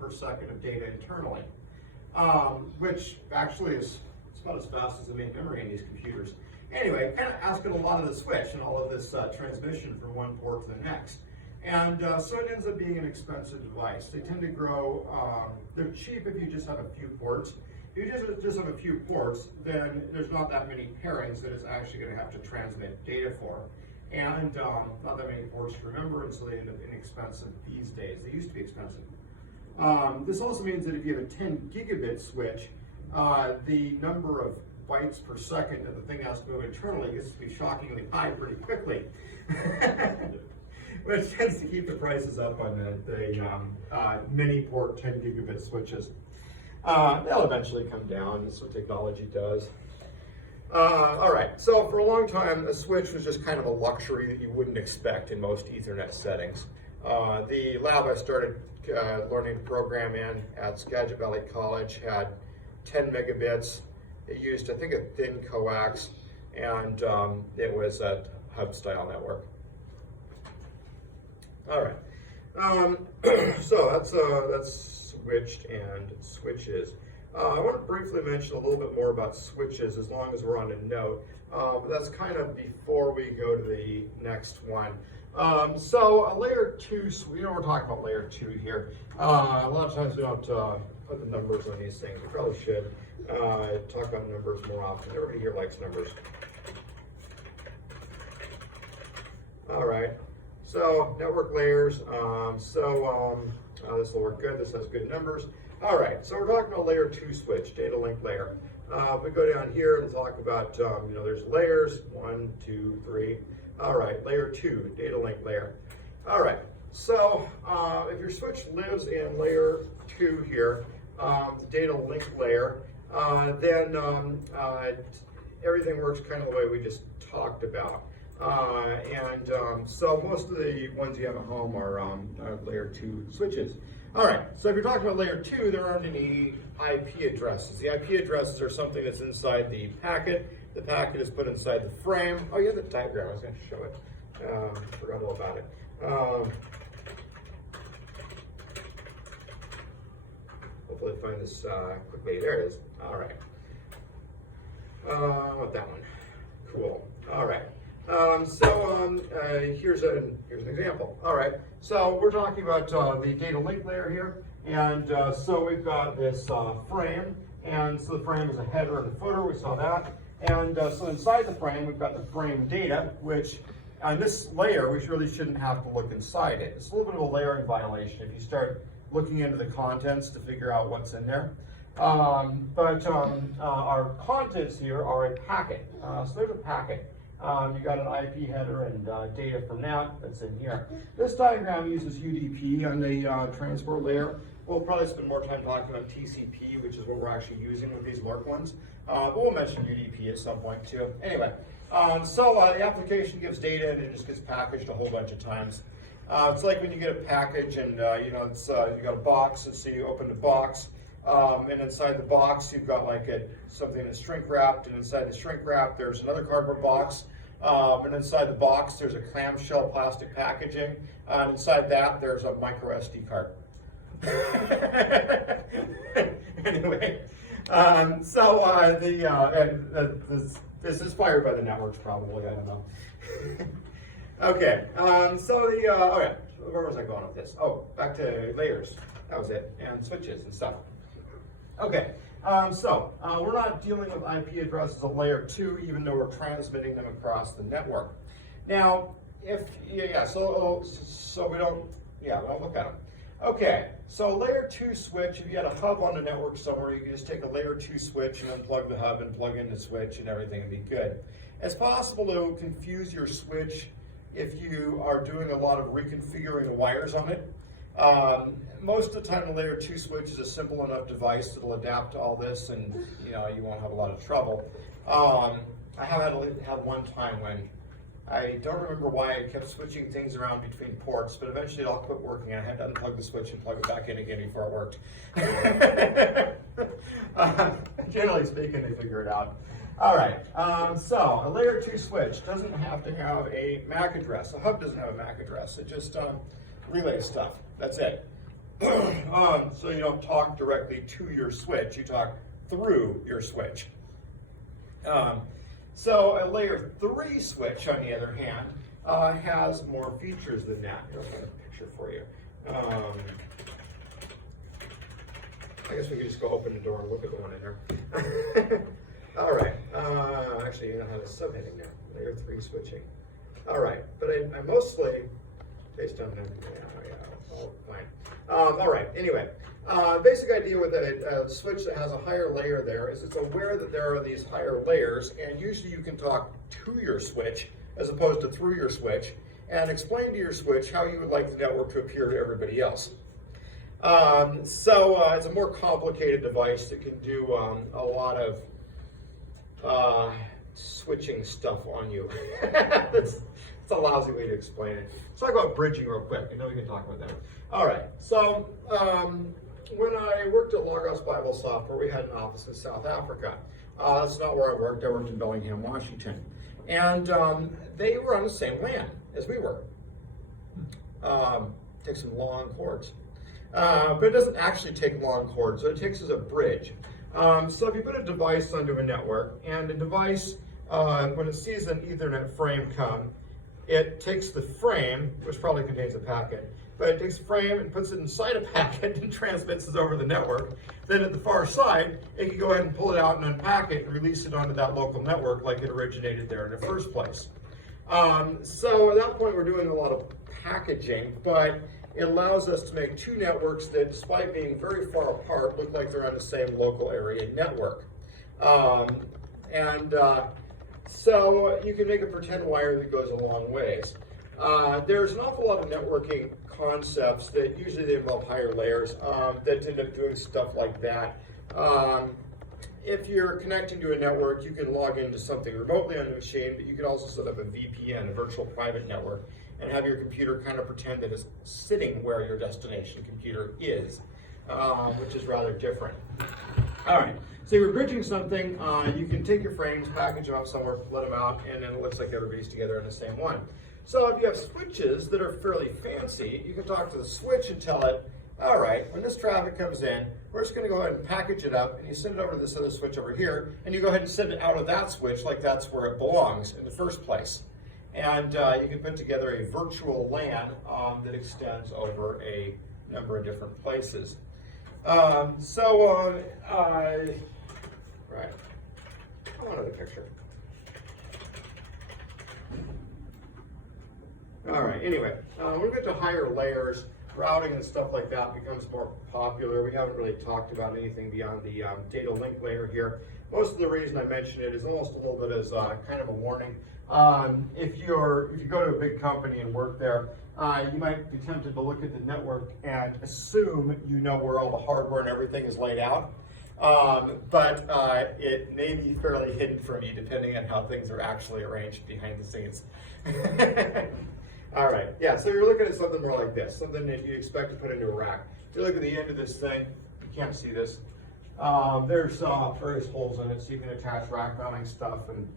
per second of data internally. Which actually is about as fast as the main memory in these computers. Anyway, kind of asking a lot of the switch and all of this transmission from one port to the next. And so it ends up being an expensive device. They tend to grow, they're cheap if you just have a few ports. If you just have a few ports, then there's not that many pairings that it's actually going to have to transmit data for. And not that many ports to remember, and so they end up inexpensive these days. They used to be expensive. This also means that if you have a 10 gigabit switch, the number of bytes per second that the thing has to move internally gets to be shockingly high pretty quickly. Which tends to keep the prices up on the mini port 10 gigabit switches. They'll eventually come down, that's what technology does. All right, so for a long time, a switch was just kind of a luxury that you wouldn't expect in most Ethernet settings. The lab I started learning to program in at Skagit Valley College had 10 megabits. It used, I think, a thin coax, and it was a hub-style network. All right, so that's switched and switches. I want to briefly mention a little bit more about switches as long as we're on a note. But that's kind of before we go to the next one. So a layer 2, we're talking about layer 2 here. A lot of times we don't put the numbers on these things. We probably should talk about numbers more often. Everybody here likes numbers. All right, so network layers. This will work good. This has good numbers. All right, so we're talking about layer 2 switch, data link layer. We go down here and talk about, there's layers, 1, 2, 3. All right, layer 2, data link layer. All right, so if your switch lives in layer 2 here, the data link layer, then everything works kind of the way we just talked about. So most of the ones you have at home are layer 2 switches. All right, so if you're talking about layer 2, there aren't any IP addresses. The IP addresses are something that's inside the packet. The packet is put inside the frame. Oh, you have the diagram. I was going to show it. Forgot all about it. Hopefully I find this quickly. There it is. All right. What that one? Cool. All right. Here's an example. All right, so we're talking about the data link layer here, and so we've got this frame, and so the frame is a header and a footer. We saw that, and so inside the frame we've got the frame data, which on this layer we really shouldn't have to look inside it. It's a little bit of a layering violation if you start looking into the contents to figure out what's in there. Our contents here are a packet. So there's a packet. You got an IP header and data from that's in here. This diagram uses UDP on the transport layer. We'll probably spend more time talking about TCP, which is what we're actually using with these LURC ones. But we'll mention UDP at some point too. Anyway, the application gives data and it just gets packaged a whole bunch of times. It's like when you get a package and you got a box, and so you open the box. And inside the box, you've got something that's shrink wrapped, and inside the shrink wrap, there's another cardboard box. And inside the box, there's a clamshell plastic packaging. And inside that, there's a micro SD card. Anyway, this is inspired by the networks, probably. I don't know. Okay. Where was I going with this? Oh, back to layers. That was it, and switches and stuff. Okay, we're not dealing with IP addresses at layer 2, even though we're transmitting them across the network. Now, so we don't look at them. Okay, so layer 2 switch, if you had a hub on the network somewhere, you can just take a layer 2 switch and unplug the hub and plug in the switch and everything would be good. It's possible to confuse your switch if you are doing a lot of reconfiguring the wires on it. Most of the time, the layer 2 switch is a simple enough device that'll adapt to all this, and you won't have a lot of trouble. I have had one time when I don't remember why I kept switching things around between ports, but eventually it all quit working. I had to unplug the switch and plug it back in again before it worked. Generally speaking, they figure it out. All right, so a layer 2 switch doesn't have to have a MAC address. A hub doesn't have a MAC address. It just relays stuff. That's it. So you don't talk directly to your switch. You talk through your switch. So a layer 3 switch, on the other hand, has more features than that. Here, I'll get a picture for you. I guess we could just go open the door and look at the one in there. All right. Actually, you don't have a subheading there. Layer 3 switching. All right. But I mostly, based on fine. All right. Anyway, basic idea with a switch that has a higher layer there is it's aware that there are these higher layers, and usually you can talk to your switch as opposed to through your switch, and explain to your switch how you would like the network to appear to everybody else. It's a more complicated device that can do a lot of switching stuff on you. It's a lousy way to explain it. Let's talk about bridging real quick, and then we can talk about that. All right, so when I worked at Logos Bible Software, we had an office in South Africa. That's not where I worked. I worked in Bellingham, Washington. And they were on the same LAN as we were. Takes some long cords. But it doesn't actually take long cords. What it takes is a bridge. So if you put a device onto a network, and the device, when it sees an Ethernet frame come, it takes the frame, which probably contains a packet, but it takes a frame and puts it inside a packet and transmits it over the network. Then at the far side, it can go ahead and pull it out and unpack it and release it onto that local network like it originated there in the first place. So at that point, we're doing a lot of packaging, but it allows us to make two networks that, despite being very far apart, look like they're on the same local area network. So you can make a pretend wire that goes a long ways. There's an awful lot of networking concepts that usually they involve higher layers that end up doing stuff like that. If you're connecting to a network, you can log into something remotely on the machine, but you can also set up a VPN, a virtual private network, and have your computer kind of pretend that it's sitting where your destination computer is, which is rather different. All right, so you're bridging something, you can take your frames, package them up somewhere, let them out, and then it looks like everybody's together in the same one. So if you have switches that are fairly fancy, you can talk to the switch and tell it, all right, when this traffic comes in, we're just going to go ahead and package it up, and you send it over to this other switch over here, and you go ahead and send it out of that switch like that's where it belongs in the first place. And you can put together a virtual LAN that extends over a number of different places. Right, I want another picture. All right, anyway, when we get to higher layers, routing and stuff like that becomes more popular. We haven't really talked about anything beyond the data link layer here. Most of the reason I mention it is almost a little bit as kind of a warning. If you go to a big company and work there, you might be tempted to look at the network and assume you know where all the hardware and everything is laid out. But it may be fairly hidden from you depending on how things are actually arranged behind the scenes. All right, yeah, so you're looking at something more like this, something that you expect to put into a rack. If you look at the end of this thing, you can't see this. There's various holes in it, so you can attach rack mounting stuff and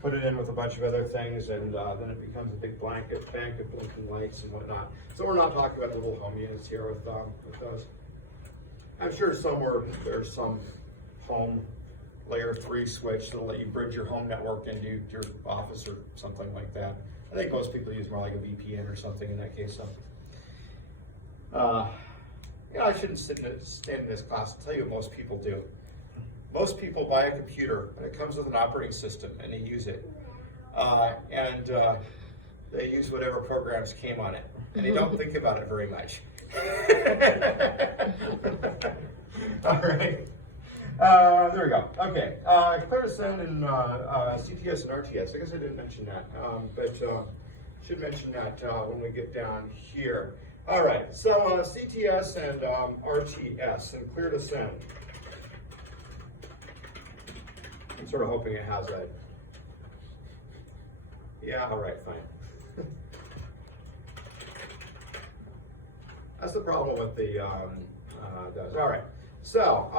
put it in with a bunch of other things, and then it becomes a big bank of blinking lights and whatnot. So we're not talking about little home units here with those. I'm sure somewhere there's some home layer 3 switch that'll let you bridge your home network into your office or something like that. I think most people use more like a VPN or something in that case. So, I shouldn't stand in this class and tell you what most people do. Most people buy a computer and it comes with an operating system and they use it. They use whatever programs came on it and they don't think about it very much. All right. There we go. Okay. Clear to send in CTS and RTS. I guess I didn't mention that, but should mention that when we get down here. All right. So CTS and RTS and clear to send. I'm sort of hoping it has that. Yeah. All right. Fine. That's the problem with the does. All right. So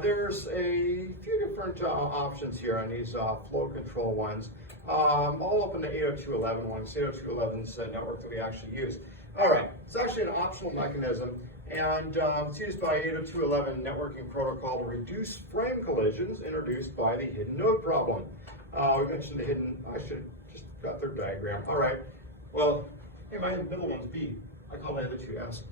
there's a few different options here on these flow control ones, all up in the 802.11 ones. 802.11 is a network that we actually use. All right, it's actually an optional mechanism, and it's used by 802.11 networking protocol to reduce frame collisions introduced by the hidden node problem. We mentioned the hidden, I should have just got their diagram. All right, well, hey, my middle one's B. I call the other two S.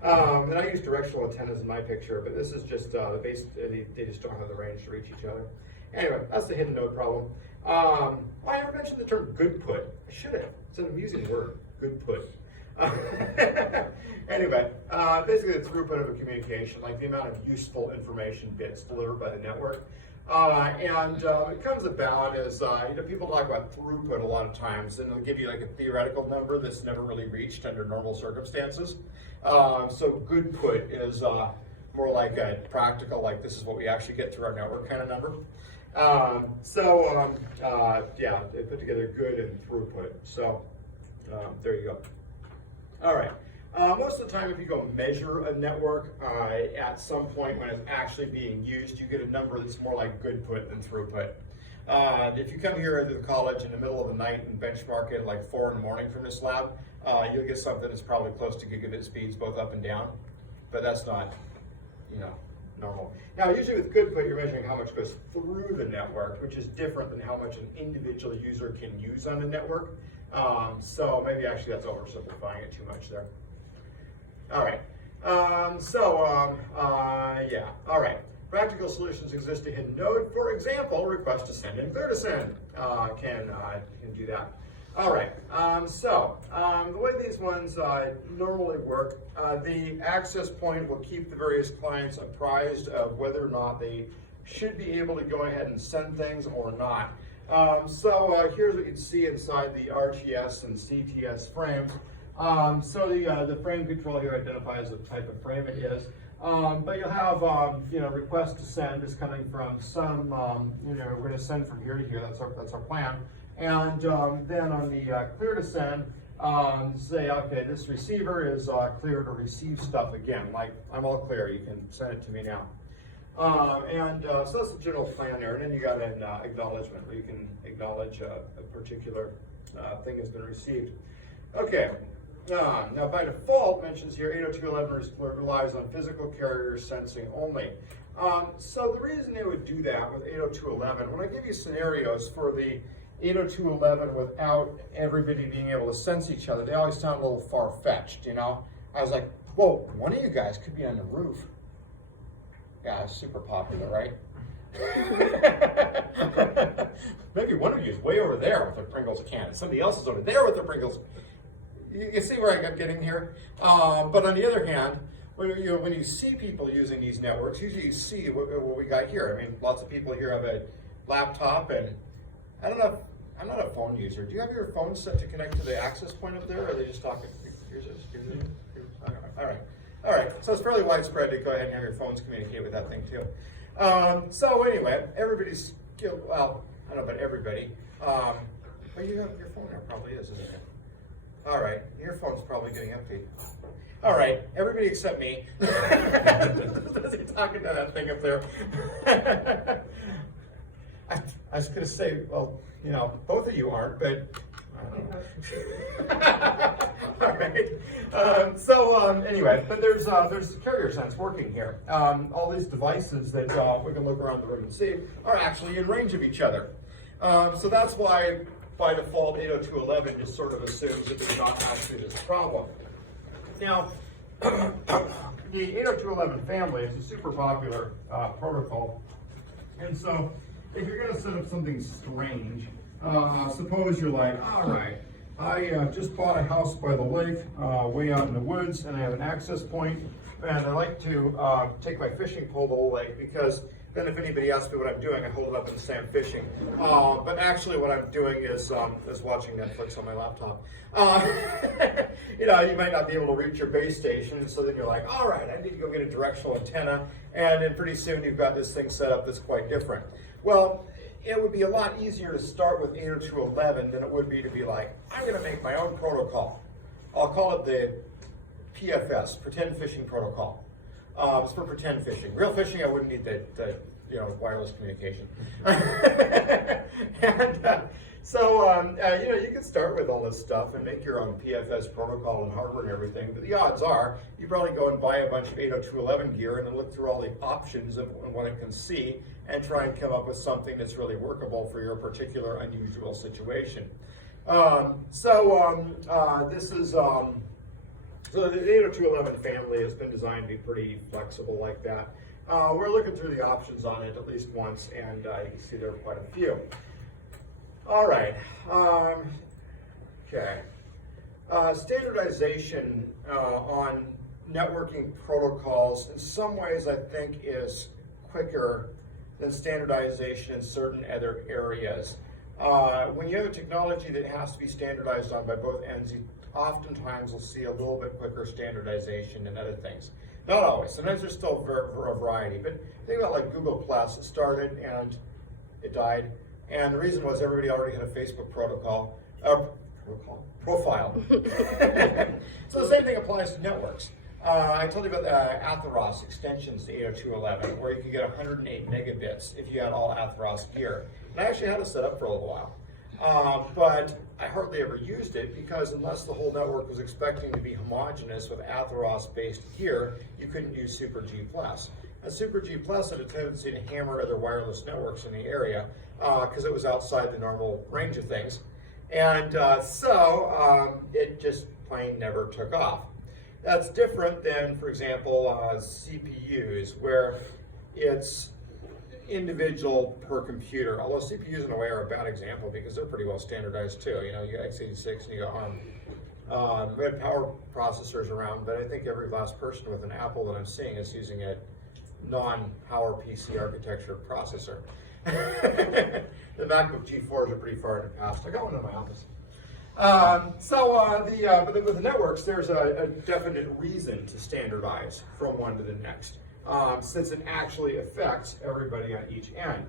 And I use directional antennas in my picture, but this is just the base. They just don't have the range to reach each other. Anyway, that's the hidden node problem. I never mentioned the term good put. I should have. It's an amusing word, good put. Anyway, basically the throughput of a communication, like the amount of useful information bits delivered by the network. It comes about as, people talk about throughput a lot of times, and they'll give you like a theoretical number that's never really reached under normal circumstances. So good put is more like a practical, like this is what we actually get through our network kind of number. Yeah, they put together good and throughput. So there you go. All right. Most of the time, if you go measure a network, at some point when it's actually being used, you get a number that's more like good put than throughput. If you come here to the college in the middle of the night and benchmark it like 4 in the morning from this lab, you'll get something that's probably close to gigabit speeds both up and down, but that's not, normal. Now, usually with good put, you're measuring how much goes through the network, which is different than how much an individual user can use on the network. So maybe actually that's oversimplifying it too much there. All right. Yeah. All right. Practical solutions exist to hidden node. For example, request to send and clear to send can do that. All right. The way these ones normally work, the access point will keep the various clients apprised of whether or not they should be able to go ahead and send things or not. Here's what you'd see inside the RTS and CTS frames. The frame control here identifies the type of frame it is. But you'll have, request to send is coming from some, we're going to send from here to here. That's our plan. And then on the clear to send, say, okay, this receiver is clear to receive stuff again. Like, I'm all clear. You can send it to me now. So that's the general plan there. And then you got an acknowledgement where you can acknowledge a particular thing has been received. Okay. Now, by default, mentions here 802.11 relies on physical carrier sensing only. So the reason they would do that with 802.11, when I give you scenarios for the 802.11 without everybody being able to sense each other, they always sound a little far-fetched, you know? I was like, well, one of you guys could be on the roof. Yeah, it's super popular, right? Maybe one of you is way over there with a Pringles can, and somebody else is over there with a Pringles. You see where I'm getting here? But on the other hand, when you see people using these networks, usually you see what we got here. I mean, lots of people here have a laptop, and I don't know, I'm not a phone user. Do you have your phone set to connect to the access point up there, or are they just talking? Here's this. All right. So it's fairly widespread to go ahead and have your phones communicate with that thing too. So anyway, everybody's, well, I don't know about everybody. But you have your phone there, probably is, isn't it? All right, your phone's probably getting empty. All right, everybody except me. Busy talking to that thing up there. I was going to say, well, both of you aren't, but I don't know. All right. Anyway, but there's carrier sense working here. All these devices that we can look around the room and see are actually in range of each other. So that's why, by default, 802.11 just sort of assumes that there's not actually this problem. Now, the 802.11 family is a super popular protocol. And so, if you're going to set up something strange, suppose you're like, all right, I just bought a house by the lake, way out in the woods, and I have an access point, and I like to take my fishing pole to the lake, because then if anybody asks me what I'm doing, I hold it up and say I'm fishing. But actually what I'm doing is watching Netflix on my laptop. You might not be able to reach your base station, so then you're like, all right, I need to go get a directional antenna, and then pretty soon you've got this thing set up that's quite different. Well, it would be a lot easier to start with 802.11 than it would be to be like, I'm going to make my own protocol. I'll call it the PFS, Pretend Fishing Protocol. It's for pretend fishing. Real fishing, I wouldn't need the wireless communication. You can start with all this stuff and make your own PFS protocol and hardware and everything, but the odds are you probably go and buy a bunch of 802.11 gear and then look through all the options of what it can see and try and come up with something that's really workable for your particular unusual situation. So the 802.11 family has been designed to be pretty flexible like that. We're looking through the options on it at least once, and you can see there are quite a few. All right. Okay. Standardization on networking protocols in some ways I think is quicker than standardization in certain other areas. When you have a technology that has to be standardized on by both ends, you oftentimes will see a little bit quicker standardization than other things. Not always. Sometimes there's still a variety. But think about like Google Plus. It started and it died. And the reason was everybody already had a Facebook profile. So the same thing applies to networks. I told you about the Atheros extensions to 802.11, where you can get 108 megabits if you had all Atheros gear. And I actually had it set up for a little while. But I hardly ever used it because unless the whole network was expecting to be homogeneous with Atheros-based gear, you couldn't use Super G+. A Super G Plus had a tendency to hammer other wireless networks in the area because it was outside the normal range of things. And so it just plain never took off. That's different than, for example, CPUs, where it's individual per computer. Although CPUs in a way are a bad example because they're pretty well standardized too. You know, you got x86 and you got ARM. We have power processors around, but I think every last person with an Apple that I'm seeing is using a non-PowerPC architecture processor. The MacBook G4s are pretty far in the past. I got one in my office. But with the networks, there's a definite reason to standardize from one to the next, since it actually affects everybody on each end.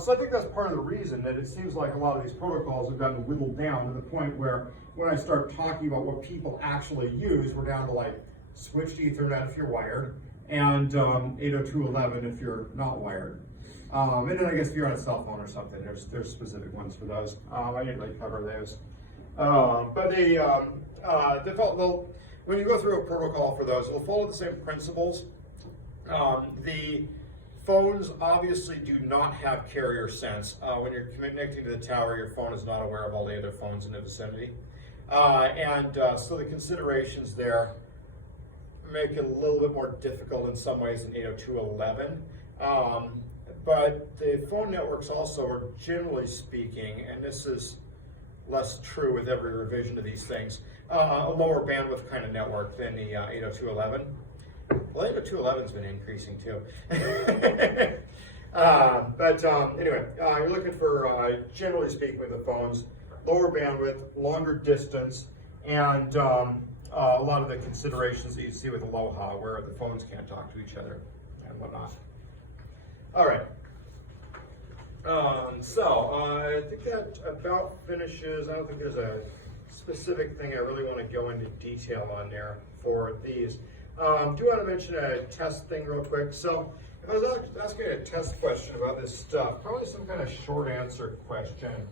So I think that's part of the reason that it seems like a lot of these protocols have gotten whittled down to the point where when I start talking about what people actually use, we're down to like switched Ethernet if you're wired, and 802.11 if you're not wired. And then I guess if you're on a cell phone or something, there's specific ones for those. I didn't really cover those. But when you go through a protocol for those, it'll follow the same principles. The phones obviously do not have carrier sense. When you're connecting to the tower, your phone is not aware of all the other phones in the vicinity. So the considerations there make it a little bit more difficult in some ways than 802.11. But the phone networks also are, generally speaking, and this is less true with every revision of these things, a lower bandwidth kind of network than the 802.11. Well, 802.11's been increasing too. Anyway, you're looking for, generally speaking with the phones, lower bandwidth, longer distance, and a lot of the considerations that you see with Aloha, where the phones can't talk to each other and whatnot. All right. I think that about finishes. I don't think there's a specific thing I really want to go into detail on there for these. Do want to mention a test thing real quick. So if I was asking a test question about this stuff, probably some kind of short answer question.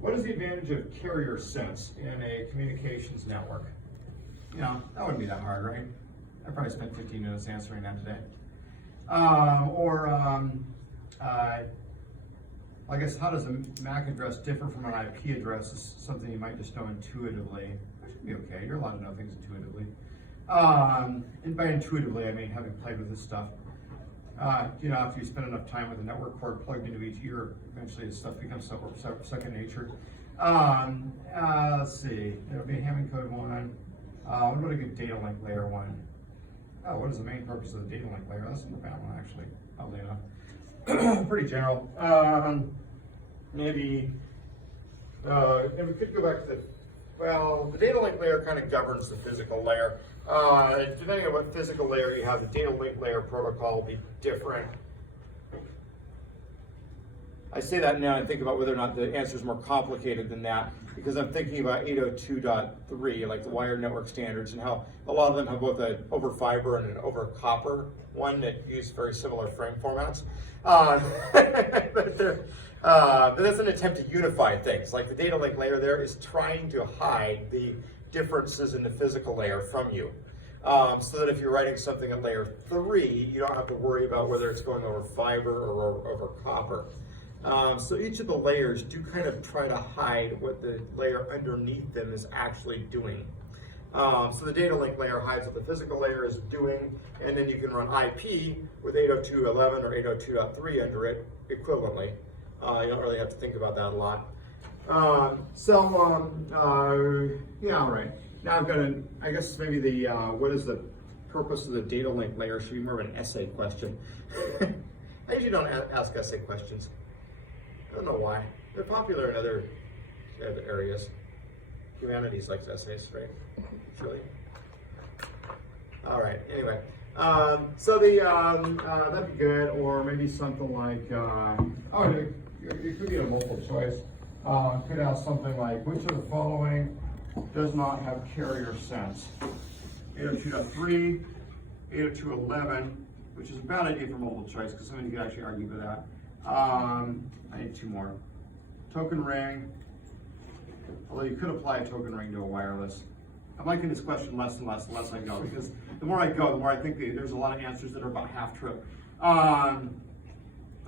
What is the advantage of carrier sense in a communications network? You know, that wouldn't be that hard, right? I probably spent 15 minutes answering that today. I guess, how does a MAC address differ from an IP address is something you might just know intuitively. That should be okay. You're allowed to know things intuitively. And by intuitively, I mean having played with this stuff. After you spend enough time with the network cord plugged into each ear, eventually this stuff becomes second nature. Let's see. There'll be a Hamming code one. What about a good data link layer one? Oh, what is the main purpose of the data link layer? That's not a bad one, actually, oddly enough. Pretty general. Maybe, and we could go back to the data link layer kind of governs the physical layer. Depending on what physical layer you have, the data link layer protocol will be different. I say that now and think about whether or not the answer is more complicated than that, because I'm thinking about 802.3, like the wired network standards, and how a lot of them have both an over fiber and an over copper one that use very similar frame formats. But that's an attempt to unify things. Like the data link layer there is trying to hide the differences in the physical layer from you. So that if you're writing something at layer 3, you don't have to worry about whether it's going over fiber or over copper. So each of the layers do kind of try to hide what the layer underneath them is actually doing. So the data link layer hides what the physical layer is doing, and then you can run IP with 802.11 or 802.3 under it equivalently. You don't really have to think about that a lot. Yeah, all right. Now I've got I guess maybe the, what is the purpose of the data link layer should be more of an essay question. I usually don't ask essay questions. I don't know why. They're popular in other areas. Humanities likes essays, right? Surely. All right. Anyway, that'd be good, or maybe something like it could be a multiple choice. Could have something like, which of the following does not have carrier sense? 802.3, 802.11, which is a bad idea for multiple choice because somebody could actually argue for that. I need two more. Token ring, although you could apply a token ring to a wireless. I'm liking this question less and less I go, because the more I go, the more I think there's a lot of answers that are about half true. I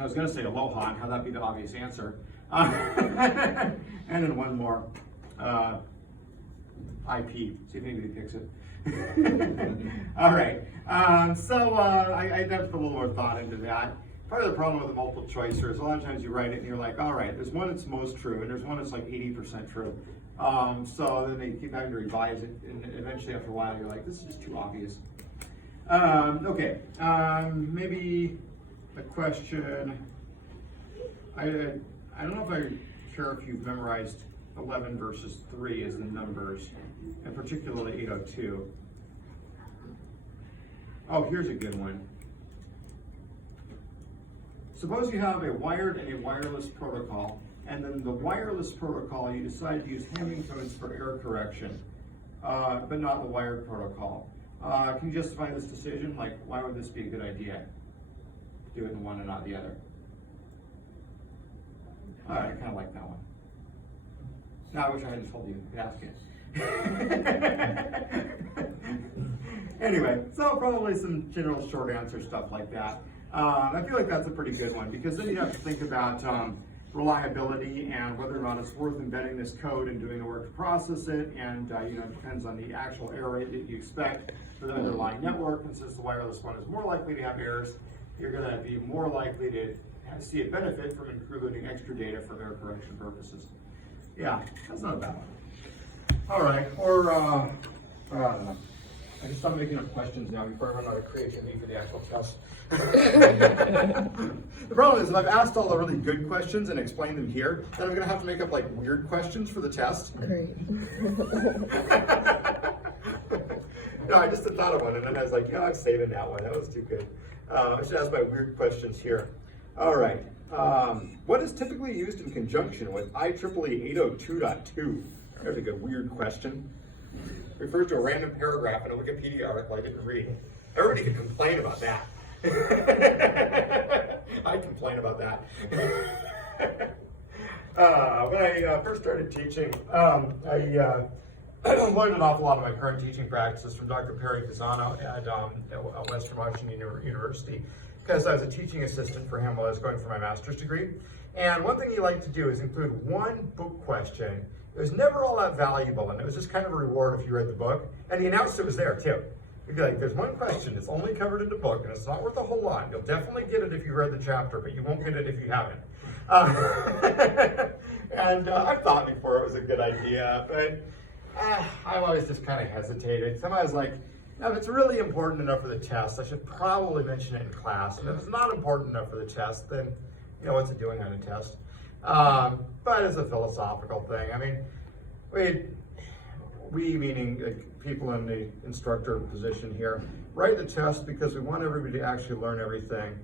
was going to say aloha and how that'd be the obvious answer. And then one more. IP. See if anybody picks it. All right. I'd have to put a little more thought into that. Part of the problem with the multiple choice is a lot of times you write it and you're like, all right, there's one that's most true and there's one that's like 80% true. So then they keep having to revise it, and eventually after a while you're like, this is just too obvious. Okay. Maybe a question. I don't know if I care if you've memorized 11 versus 3 as the numbers, and particularly 802. Oh, here's a good one. Suppose you have a wired and a wireless protocol, and then the wireless protocol, you decide to use Hamming codes for error correction, but not the wired protocol. Can you justify this decision? Like, why would this be a good idea? Do it in one and not the other. All right, I kind of like that one. Now, I wish I hadn't told you to ask it. Anyway, so probably some general short answer stuff like that. I feel like that's a pretty good one, because then you have to think about reliability and whether or not it's worth embedding this code and doing the work to process it, and it depends on the actual error rate that you expect for the underlying network. And since the wireless one is more likely to have errors, you're going to be more likely to see a benefit from including extra data for error correction purposes. Yeah, that's not a bad one. All right, or I don't know. I can stop making up questions now before I run out of creativity for the actual test. The problem is, if I've asked all the really good questions and explained them here, then I'm going to have to make up like weird questions for the test. Great. No, I just had thought of one, and then I was like, I'm saving that one. That was too good. I should ask my weird questions here. All right. What is typically used in conjunction with IEEE 802.2? There's a good weird question. Refers to a random paragraph in a Wikipedia article I didn't read. Everybody could complain about that. I complain about that. When I first started teaching, I learned an awful lot of my current teaching practices from Dr. Perry Pisano at Western Washington University, because I was a teaching assistant for him while I was going for my master's degree. And one thing he liked to do is include one book question. It was never all that valuable, and it was just kind of a reward if you read the book. And he announced it was there too. He'd be like, there's one question, it's only covered in the book, and it's not worth a whole lot. You'll definitely get it if you read the chapter, but you won't get it if you haven't. And I've thought before it was a good idea, but I've always just kind of hesitated. Somebody's like, if it's really important enough for the test, I should probably mention it in class. And if it's not important enough for the test, then, what's it doing on a test? But it's a philosophical thing. I mean, we meaning like, people in the instructor position here, write the test because we want everybody to actually learn everything.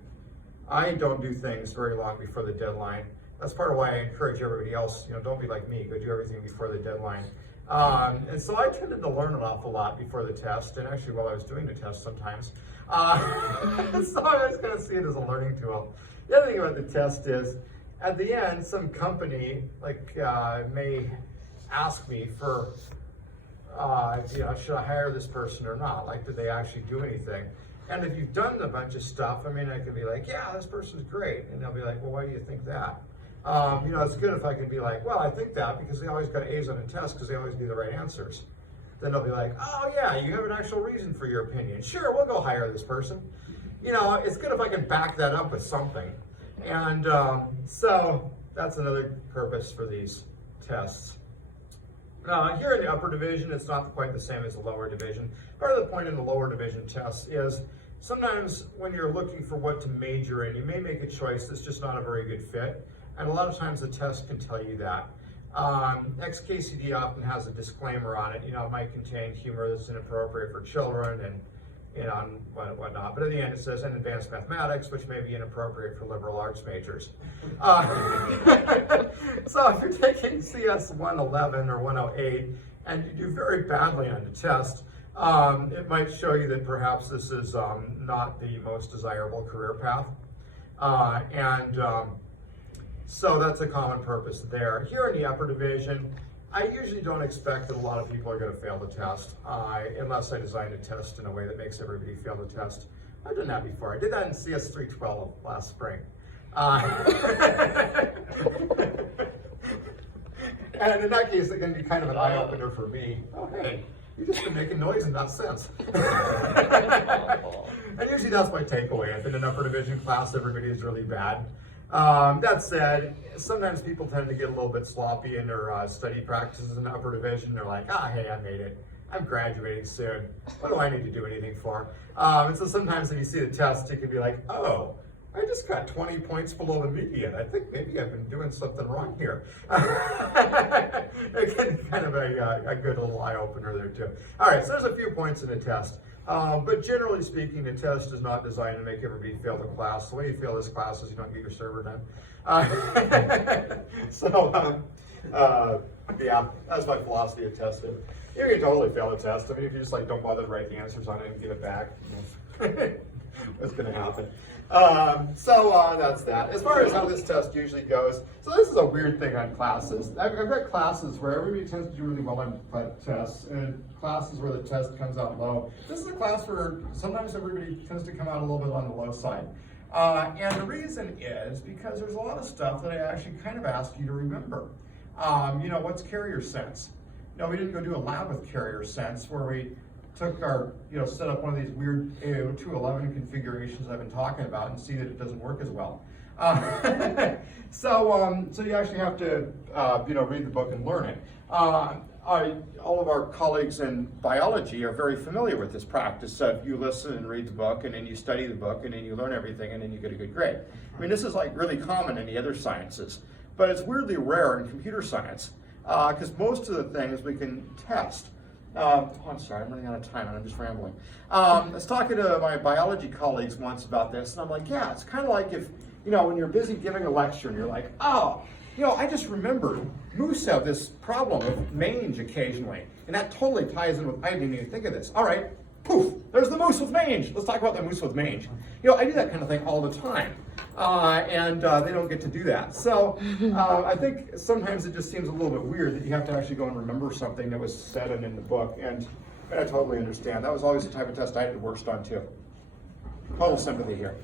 I don't do things very long before the deadline. That's part of why I encourage everybody else, don't be like me, go do everything before the deadline. And so I tended to learn an awful lot before the test, and actually while I was doing the test sometimes. So I was going to see it as a learning tool. The other thing about the test is, at the end, some company may ask me for, should I hire this person or not? Like, did they actually do anything? And if you've done a bunch of stuff, I could be like, yeah, this person's great. And they'll be like, well, why do you think that? It's good if I can be like, well, I think that because they always got A's on a test because they always do the right answers. Then they'll be like, oh yeah, you have an actual reason for your opinion. Sure, we'll go hire this person. It's good if I can back that up with something. And so that's another purpose for these tests. Here in the upper division, it's not quite the same as the lower division. Part of the point in the lower division tests is sometimes when you're looking for what to major in, you may make a choice that's just not a very good fit. And a lot of times the test can tell you that. XKCD often has a disclaimer on it. It might contain humor that's inappropriate for children and whatnot. But in the end, it says in advanced mathematics, which may be inappropriate for liberal arts majors. So if you're taking CS 111 or 108 and you do very badly on the test, it might show you that perhaps this is not the most desirable career path. So that's a common purpose there. Here in the upper division, I usually don't expect that a lot of people are going to fail the test, unless I design a test in a way that makes everybody fail the test. I've done that before. I did that in CS-435 last spring. And in that case, it can be kind of an eye-opener for me. Oh, hey, you've just been making noise and not sense. And usually that's my takeaway. If in an upper division class, everybody is really bad. That said, sometimes people tend to get a little bit sloppy in their study practices in the upper division. They're like, hey, I made it. I'm graduating soon. What do I need to do anything for? And so sometimes when you see the test, you can be like, oh, I just got 20 points below the median. I think maybe I've been doing something wrong here. It can be kind of a good little eye opener there too. All right, so there's a few points in the test. But generally speaking, the test is not designed to make everybody fail the class. The way you fail this class is you don't get your server done. Yeah, that's my philosophy of testing. You can totally fail the test. I mean, if you just like don't bother to write the answers on it and get it back, what's going to happen? That's that. As far as how this test usually goes, so this is a weird thing on classes. I've got classes where everybody tends to do really well on tests, and classes where the test comes out low. This is a class where sometimes everybody tends to come out a little bit on the low side. And the reason is because there's a lot of stuff that I actually kind of ask you to remember. What's carrier sense? We didn't go do a lab with carrier sense where we took our, set up one of these weird AO211 configurations I've been talking about and see that it doesn't work as well. So you actually have to, read the book and learn it. All of our colleagues in biology are very familiar with this practice of you listen and read the book, and then you study the book, and then you learn everything, and then you get a good grade. I mean, this is like really common in the other sciences, but it's weirdly rare in computer science because most of the things we can test. I'm sorry, I'm running out of time and I'm just rambling. I was talking to my biology colleagues once about this, and I'm like, yeah, it's kind of like if, when you're busy giving a lecture and you're like, oh, I just remembered moose have this problem of mange occasionally, and that totally ties in with, I didn't even think of this. All right, poof, there's the moose with mange. Let's talk about the moose with mange. I do that kind of thing all the time, and they don't get to do that. So I think sometimes it just seems a little bit weird that you have to actually go and remember something that was said in the book, and I totally understand. That was always the type of test I had the worst on too. Total sympathy here.